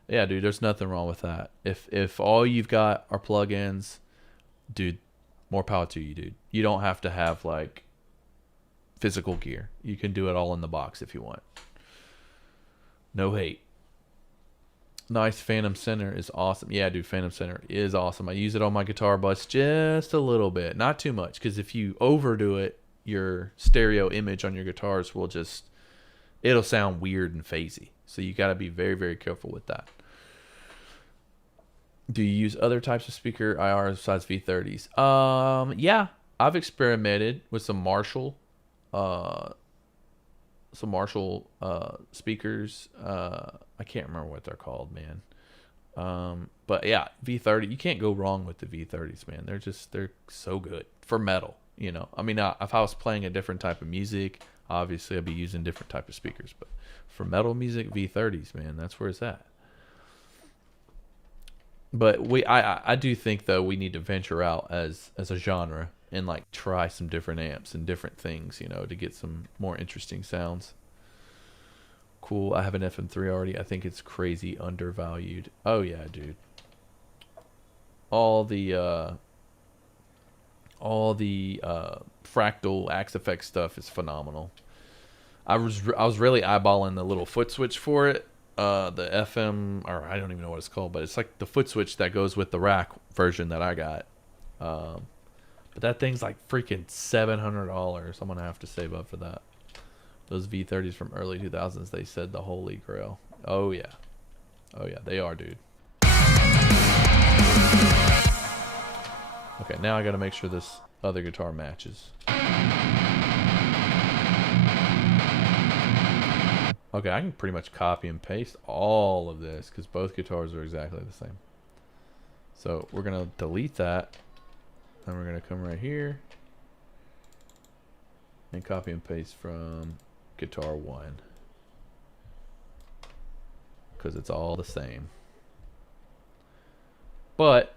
dude, there's nothing wrong with that. If all you've got are plugins, dude, more power to you, dude. You don't have to have like physical gear. You can do it all in the box if you want. No hate. Nice. Phantom Center is awesome. Yeah, dude, Phantom Center is awesome. I use it on my guitar bus just a little bit. Not too much, because if you overdo it, your stereo image on your guitars it'll sound weird and phasey. So you got to be very, very careful with that. Do you use other types of speaker IRs besides V30s? Yeah, I've experimented with some Marshall speakers. I can't remember what they're called, man. But yeah, V30, you can't go wrong with the V30s, man. They're so good for metal, I mean, if I was playing a different type of music, obviously I'd be using different type of speakers, but for metal music, V30s, man, that's where it's at. But I do think though we need to venture out as a genre and like try some different amps and different things, to get some more interesting sounds. Cool. I have an FM3 already. I think it's crazy undervalued. Oh yeah, dude. All the fractal Axe-FX stuff is phenomenal. I was really eyeballing the little foot switch for it. The FM, or I don't even know what it's called, but it's like the foot switch that goes with the rack version that I got. But that thing's like freaking $700. I'm gonna have to save up for that. Those V30s from early 2000s, they said the holy grail. Oh yeah, they are, dude. Okay, now I gotta make sure this other guitar matches. Okay, I can pretty much copy and paste all of this because both guitars are exactly the same. So we're gonna delete that, and we're gonna come right here and copy and paste from guitar 1 because it's all the same. But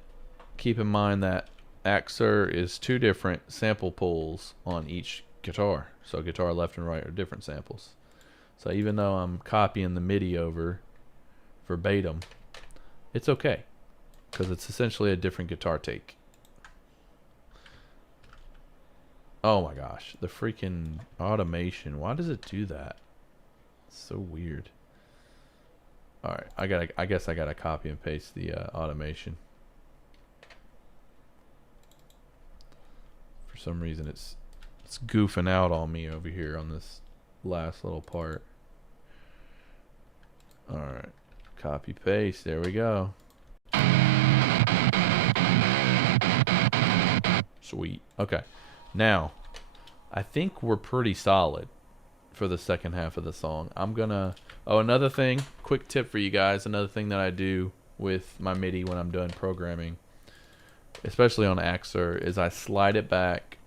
keep in mind that Axure is 2 different sample pools on each guitar. So guitar left and right are different samples. So even though I'm copying the Midi over verbatim, it's okay because it's essentially a different guitar take. Oh my gosh, the freaking automation. Why does it do that? It's so weird. Alright, I guess I gotta copy and paste the automation. For some reason it's goofing out on me over here on this last little part. Alright, copy paste, there we go. Sweet. Okay, now I think we're pretty solid for the second half of the song. I'm gonna another thing, quick tip for you guys, another thing that I do with my MIDI when I'm done programming. especially on Axure, is I slide it back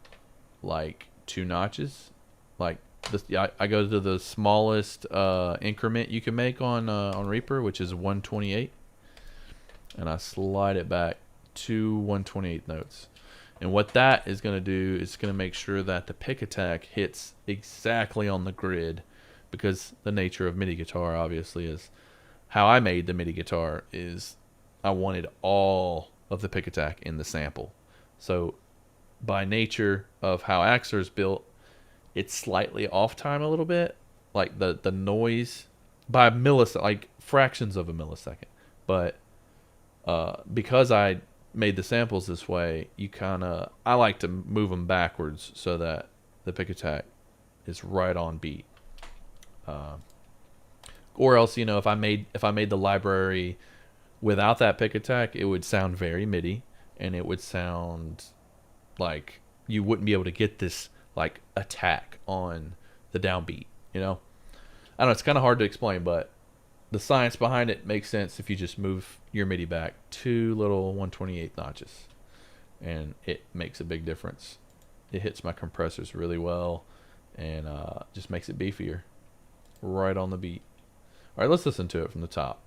like 2 notches. Like this, I go to the smallest increment you can make on Reaper, which is 128, and I slide it back to 128 notes. And what that is going to do is going to make sure that the pick attack hits exactly on the grid, because the nature of MIDI guitar obviously is how I made the MIDI guitar is I wanted all of the pick attack in the sample. So by nature of how Axure is built, it's slightly off time a little bit, like the noise by a millisecond, like fractions of a millisecond. But because I made the samples this way, I like to move them backwards so that the pick attack is right on beat. Or else, you know, if I made the library without that pick attack, it would sound very MIDI, and it would sound like you wouldn't be able to get this like attack on the downbeat. You know, I don't know, it's kind of hard to explain, but the science behind it makes sense if you just move your MIDI back 2 little 128 notches, and it makes a big difference. It hits my compressors really well, and just makes it beefier, right on the beat. All right, let's listen to it from the top.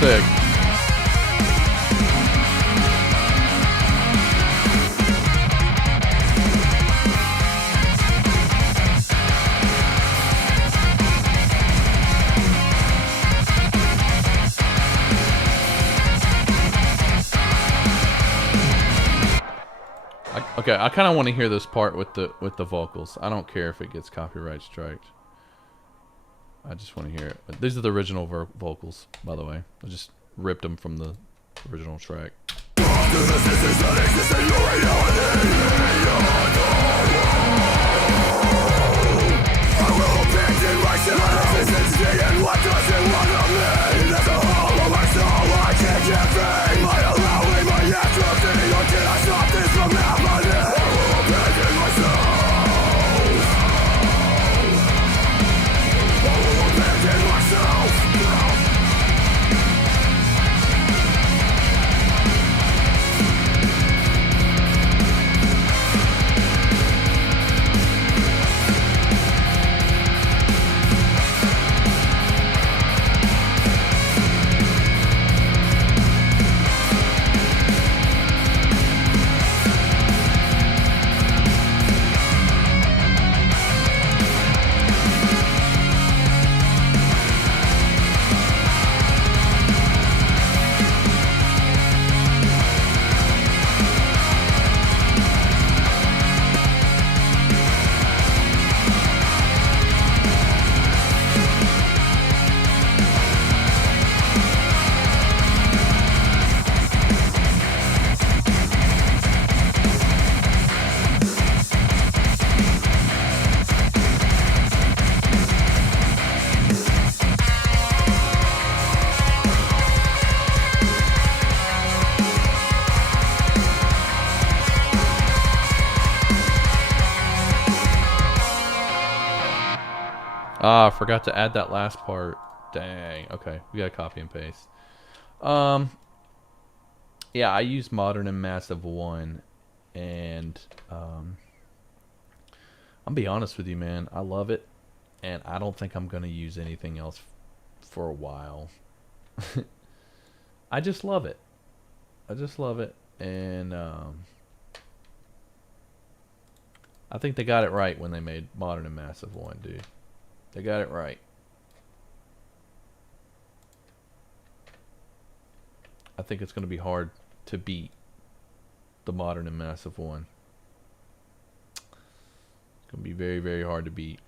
Sick. Okay, I kind of want to hear this part with the vocals. I don't care if it gets copyright striked. I just want to hear it. But these are the original vocals, by the way. I just ripped them from the original track. Ah, I forgot to add that last part. Dang. Okay, we gotta copy and paste. Yeah, I use Modern and Massive 1, and I'm be honest with you, man. I love it, and I don't think I'm gonna use anything else for a while. I just love it. I just love it, and I think they got it right when they made Modern and Massive 1, dude. They got it right. I think it's gonna be hard to beat the Modern and Massive 1. It's gonna be very, very hard to beat.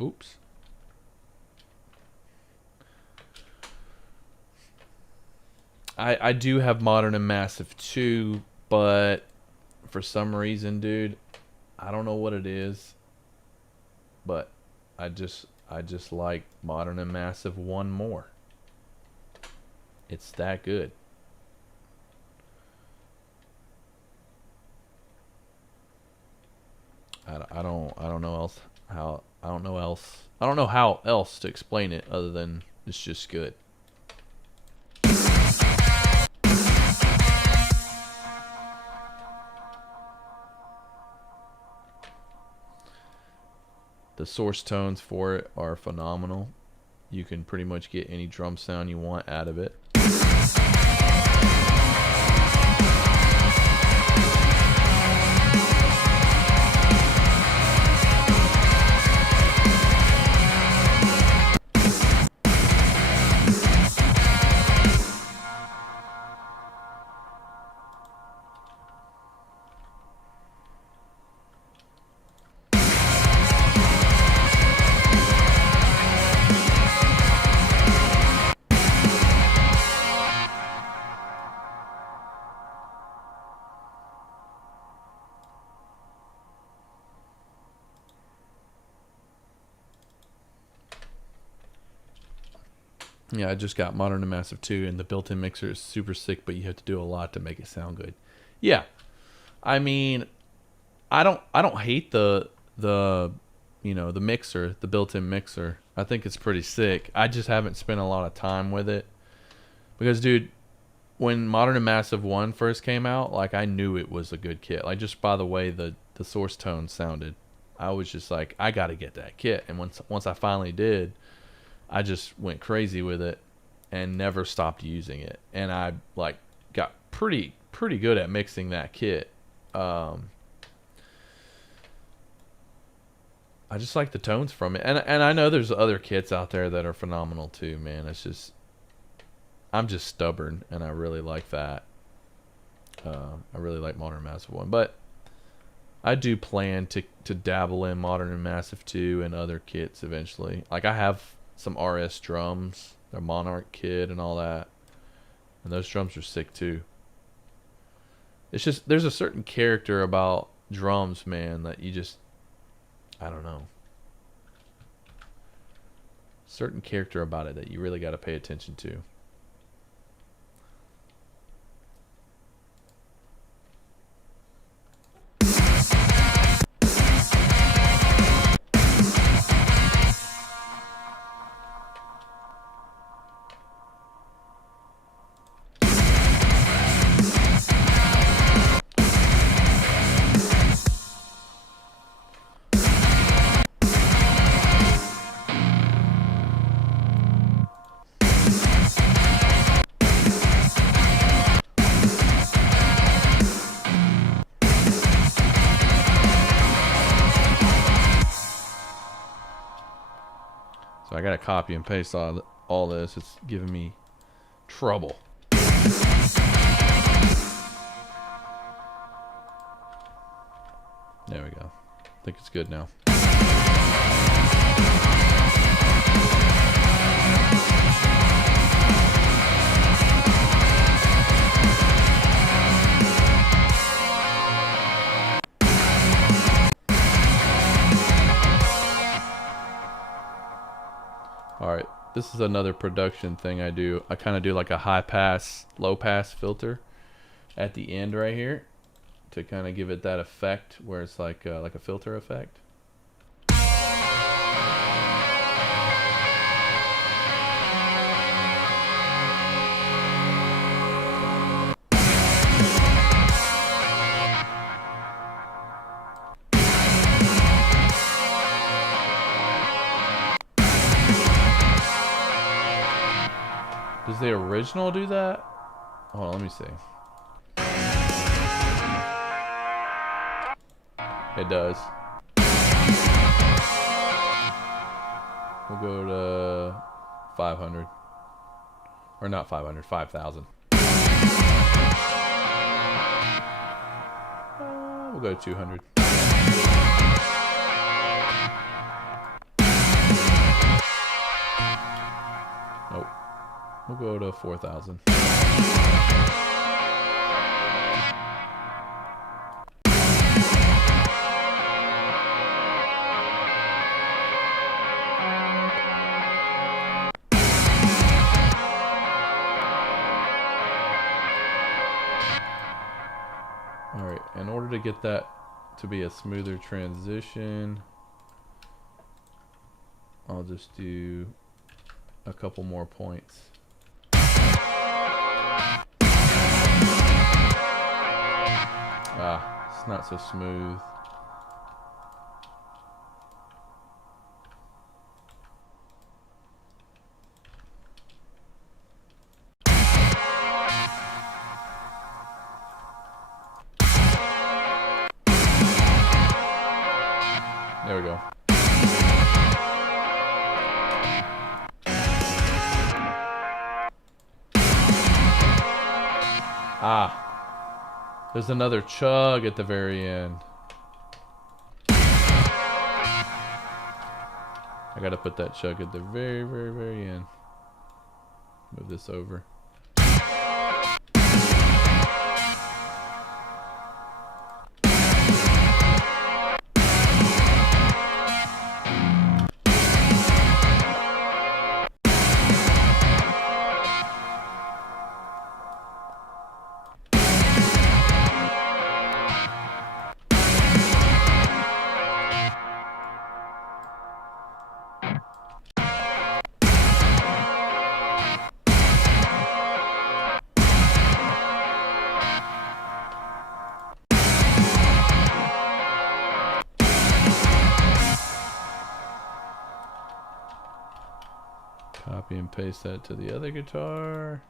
Oops. I do have Modern and Massive 2, but for some reason, dude, I don't know what it is, but I just like Modern and Massive 1 more. It's that good. I don't know how else to explain it other than it's just good. The source tones for it are phenomenal. You can pretty much get any drum sound you want out of it. Yeah, I just got Modern and Massive 2, and the built-in mixer is super sick, but you have to do a lot to make it sound good. Yeah, I mean, I don't hate the the mixer, the built-in mixer. I think it's pretty sick. I just haven't spent a lot of time with it because, dude, when Modern and Massive 1 first came out, like, I knew it was a good kit. Like, just by the way the source tone sounded, I was just like, I got to get that kit. And once I finally did, I just went crazy with it and never stopped using it. And I like got pretty good at mixing that kit. I just like the tones from it. And I know there's other kits out there that are phenomenal too, man. It's just, I'm just stubborn, and I really like that. I really like Modern and Massive 1, but I do plan to dabble in Modern and Massive 2 and other kits eventually. Like, I have some RS drums, their Monarch kit and all that, and those drums are sick too. It's just, there's a certain character about drums, man, that you just, I don't know, certain character about it that you really got to pay attention to. So I gotta copy and paste all this. It's giving me trouble. There we go. I think it's good now. This is another production thing I do. I kind of do like a high pass, low pass filter at the end right here to kind of give it that effect where it's like a filter effect. Does the original do that? Hold on, let me see. It does. We'll go to 500. Or not 500, 5,000. We'll go to 200. Nope. We'll go to 4,000. Alright, in order to get that to be a smoother transition, I'll just do a couple more points. Ah, it's not so smooth. There we go. Ah. There's another chug at the very end. I gotta put that chug at the very, very, very end. Move this over. Copy and paste that to the other guitar.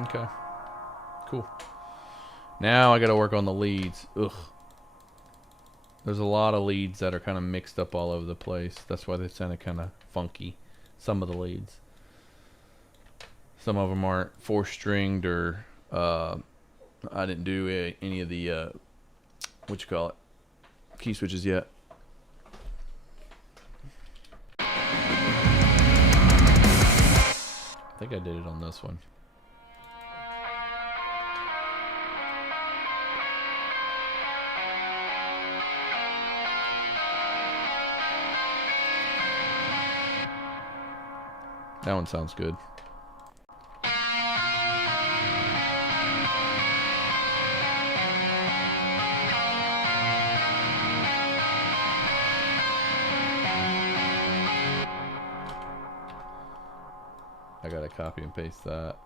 Okay, cool. Now I gotta work on the leads. Ugh. There's a lot of leads that are kind of mixed up all over the place. That's why they sound kind of funky. Some of the leads. Some of them aren't 4-stringed or I didn't do any of the what you call it, key switches yet. I think I did it on this one. That one sounds good. I gotta copy and paste that.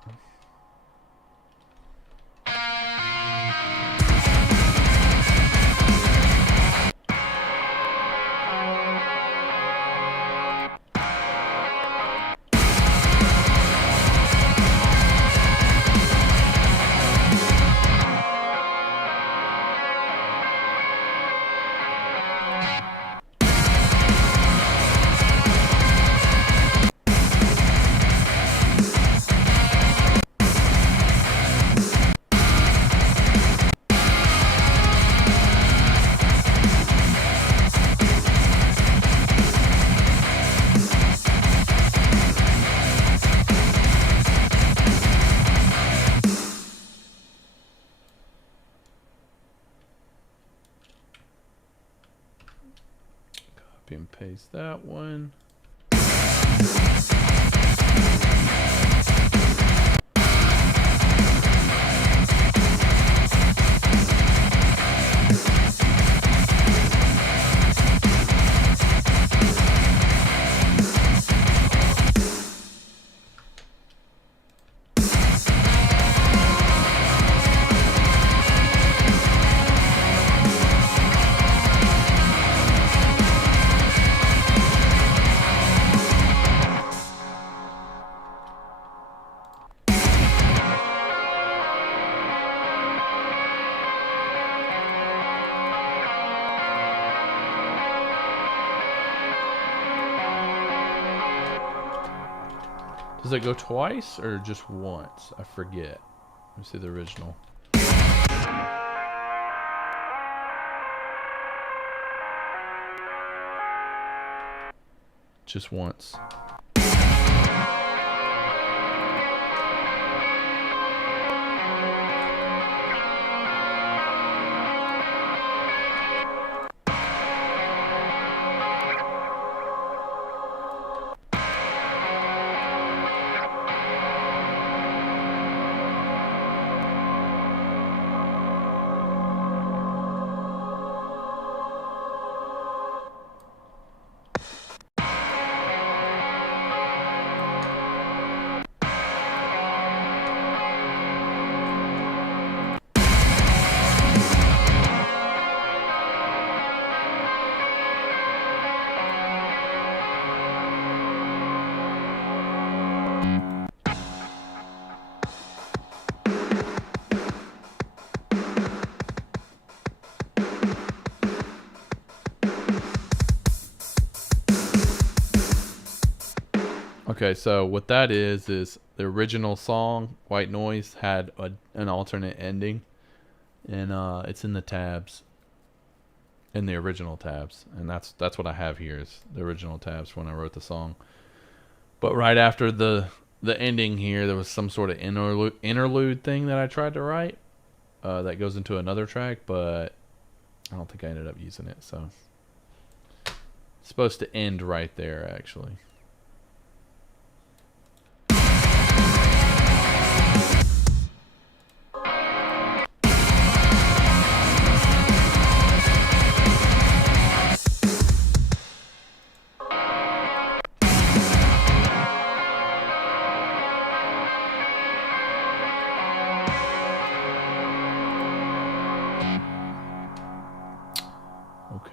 is that one. Does it go twice or just once? I forget. Let me see the original. Just once. Okay, so what that is the original song, White Noise, had an alternate ending, and it's in the tabs, in the original tabs, and that's what I have here is the original tabs when I wrote the song. But right after the ending here, there was some sort of interlude thing that I tried to write that goes into another track, but I don't think I ended up using it, so it's supposed to end right there, actually.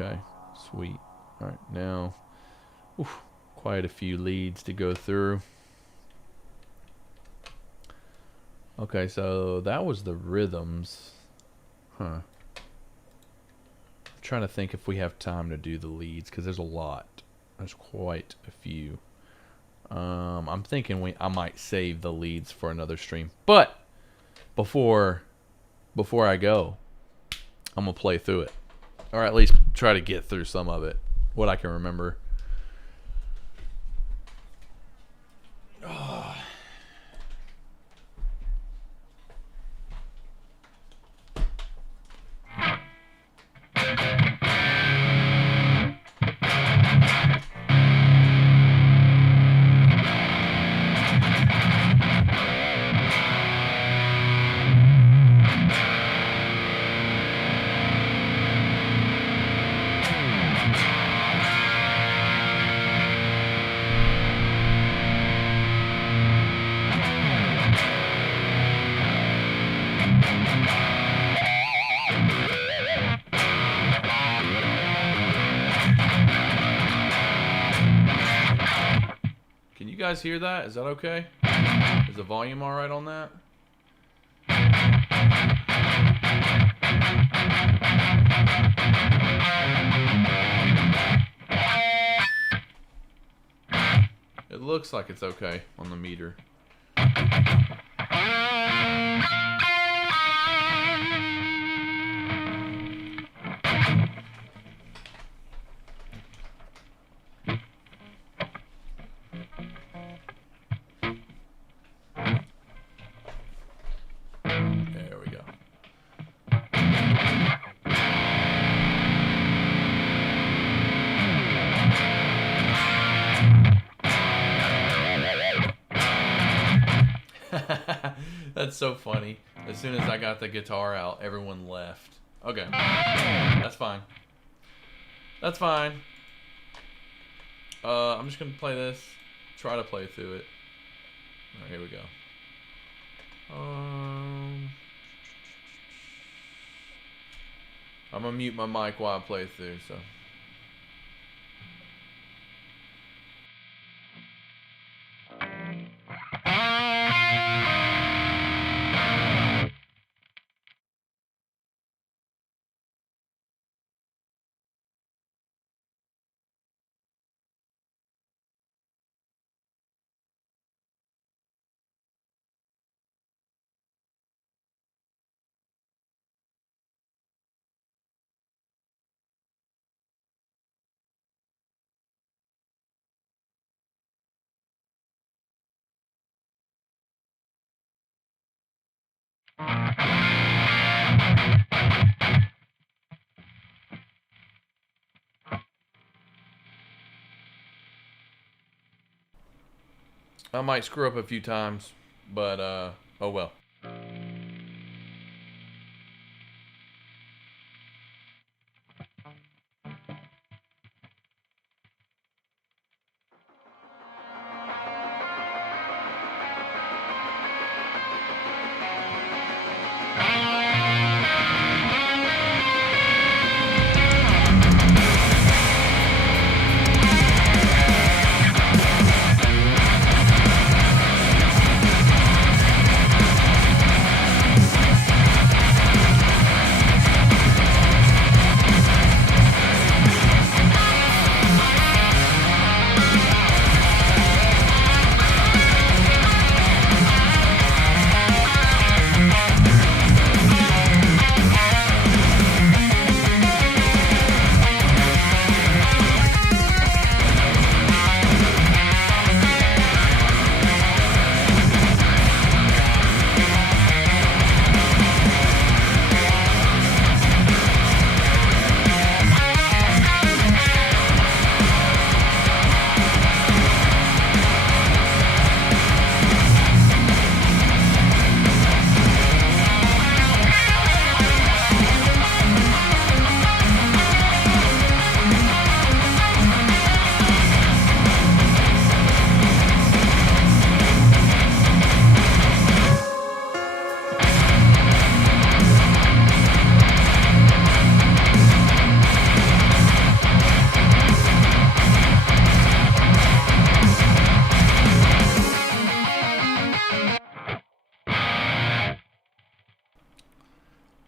Okay, sweet. All right, now, quite a few leads to go through. Okay, so that was the rhythms. I'm trying to think if we have time to do the leads, because there's a lot. There's quite a few. I'm thinking I might save the leads for another stream. But before I go, I'm gonna play through it. Or at least try to get through some of it, what I can remember. Can you guys hear that? Is that okay? Is the volume all right on that? It looks like it's okay on the meter. That's so funny. As soon as I got the guitar out, everyone left. Okay. That's fine. That's fine. I'm just gonna play this. Try to play through it. Alright, here we go. I'm gonna mute my mic while I play through, so. I might screw up a few times, but oh well.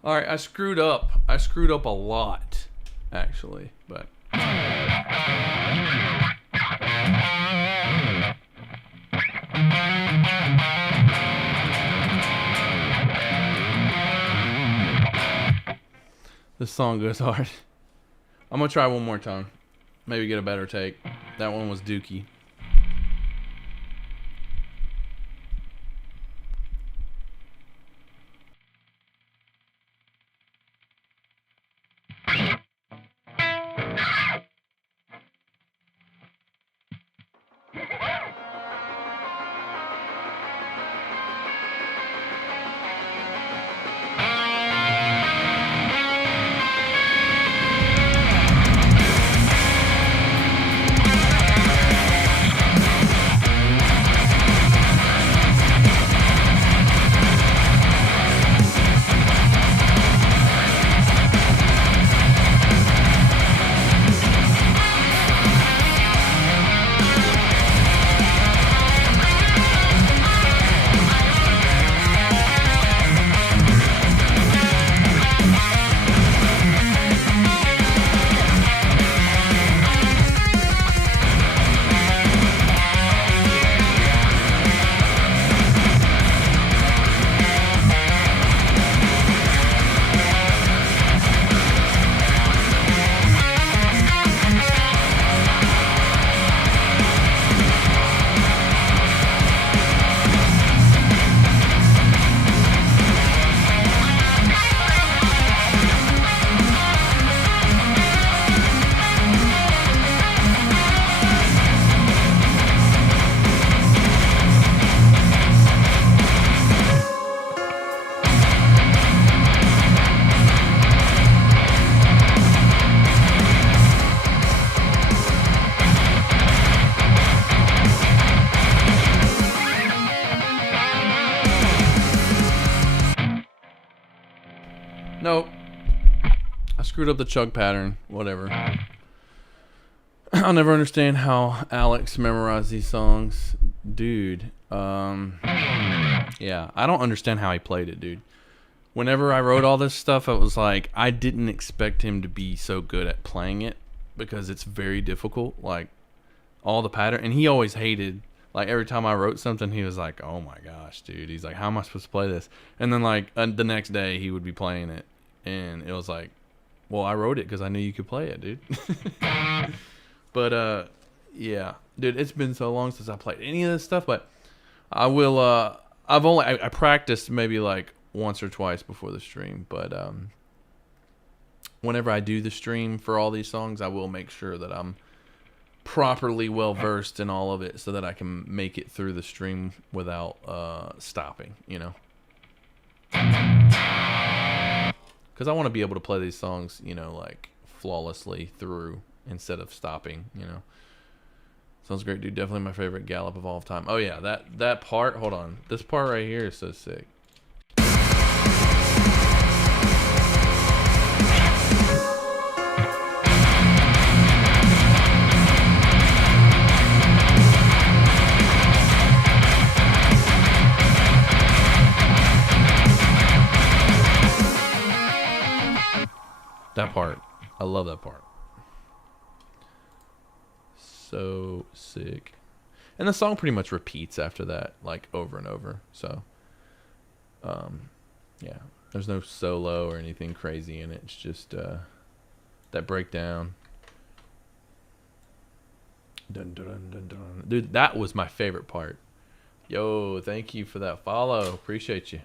Alright, I screwed up. I screwed up a lot, actually, but. This song goes hard. I'm gonna try one more time. Maybe get a better take. That one was dookie. screwed up the chug pattern. Whatever. I'll never understand how Alex memorized these songs. Dude. Yeah, I don't understand how he played it, dude. Whenever I wrote all this stuff, I was like, I didn't expect him to be so good at playing it because it's very difficult. Like, all the pattern. And he always hated, like, every time I wrote something, he was like, oh my gosh, dude. He's like, how am I supposed to play this? And then, like, the next day, he would be playing it. And it was like, well, I wrote it because I knew you could play it, dude. But, yeah. Dude, it's been so long since I played any of this stuff, but I will, I practiced maybe, like, once or twice before the stream, but, whenever I do the stream for all these songs, I will make sure that I'm properly well versed in all of it so that I can make it through the stream without stopping, you know, because I want to be able to play these songs, you know, like flawlessly through instead of stopping, you know. Sounds great, dude. Definitely my favorite gallop of all time. Oh yeah, that part, hold on, this part right here is so sick. That part. I love that part. So sick. And the song pretty much repeats after that, like over and over. So, yeah. There's no solo or anything crazy in it. It's just that breakdown. Dun, dun, dun, dun, dun. Dude, that was my favorite part. Yo, thank you for that follow. Appreciate you.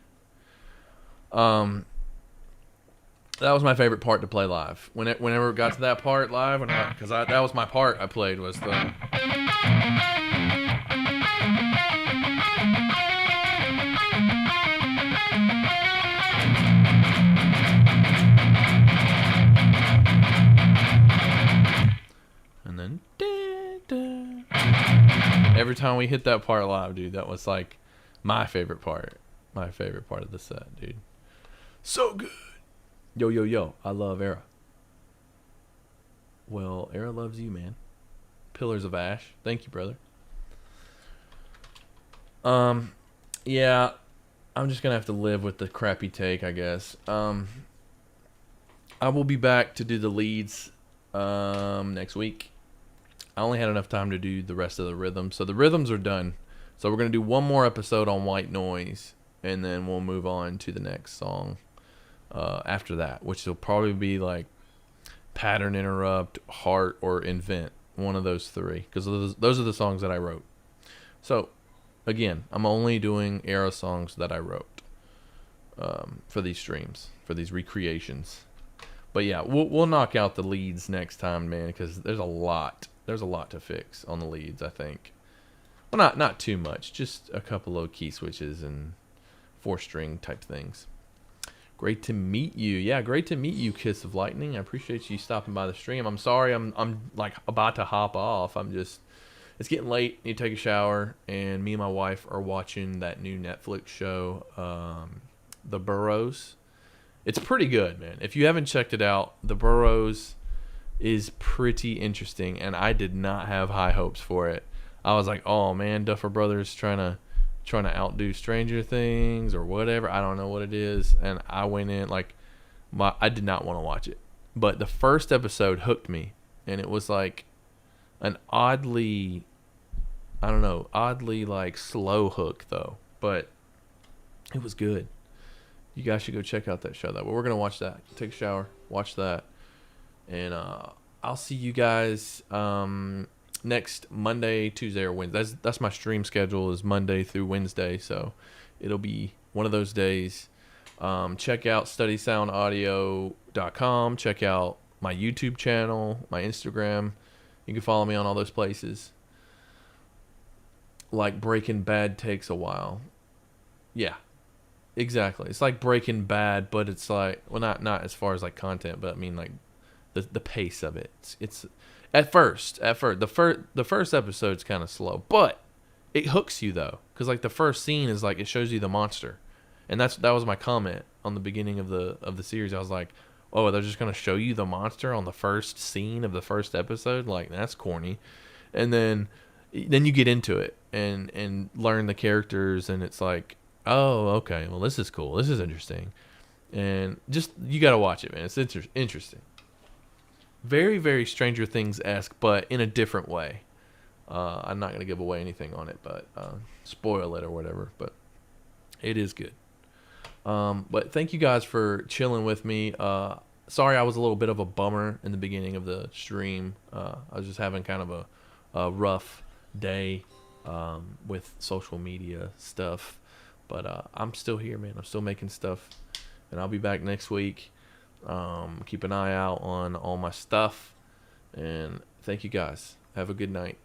That was my favorite part to play live. Whenever it got to that part live, because that was my part I played, was the... And then... Every time we hit that part live, dude, that was like my favorite part. My favorite part of the set, dude. So good. Yo, yo, yo. I love Erra. Well, Erra loves you, man. Pillars of Ash. Thank you, brother. Yeah. I'm just going to have to live with the crappy take, I guess. I will be back to do the leads next week. I only had enough time to do the rest of the rhythms. So the rhythms are done. So we're going to do one more episode on white noise. And then we'll move on to the next song. After that, which will probably be like Pattern Interrupt, Heart, or Invent, one of those three, because those are the songs that I wrote. So again, I'm only doing Erra songs that I wrote for these streams, for these recreations. But yeah, we'll knock out the leads next time, man, because there's a lot to fix on the leads, I think. Well, not too much, just a couple of key switches and 4-string type things. Great to meet you. Yeah, great to meet you, Kiss of Lightning. I appreciate you stopping by the stream. I'm sorry I'm like about to hop off. It's getting late. Need to take a shower, and me and my wife are watching that new Netflix show, The Burrows. It's pretty good, man. If you haven't checked it out, The Burrows is pretty interesting, and I did not have high hopes for it. I was like, oh man, Duffer Brothers trying to outdo Stranger Things or whatever. I don't know what it is. And I went in like I did not want to watch it. But the first episode hooked me, and it was like an oddly like slow hook though. But it was good. You guys should go check out that show though. But we're gonna watch that. Take a shower, watch that. And I'll see you guys next Monday, Tuesday, or Wednesday. That's my stream schedule, is Monday through Wednesday, so it'll be one of those days. Check out studysoundaudio.com. Check out my YouTube channel, my Instagram. You can follow me on all those places. Like Breaking Bad takes a while. Yeah, exactly. It's like Breaking Bad, but it's like, well, not as far as like content, but I mean like the pace of it. It's At first, the first episode's kind of slow, but it hooks you though, because like the first scene is like it shows you the monster, and that was my comment on the beginning of the series. I was like, oh, they're just gonna show you the monster on the first scene of the first episode. Like, that's corny. And then you get into it and learn the characters, and it's like, oh, okay, well, this is cool. This is interesting. And just, you got to watch it, man. It's interesting. Very, very Stranger Things-esque, but in a different way. I'm not going to give away anything on it, but spoil it or whatever. But it is good. But thank you guys for chilling with me. Sorry I was a little bit of a bummer in the beginning of the stream. I was just having kind of a rough day with social media stuff. But I'm still here, man. I'm still making stuff. And I'll be back next week. Keep an eye out on all my stuff. And thank you guys. Have a good night.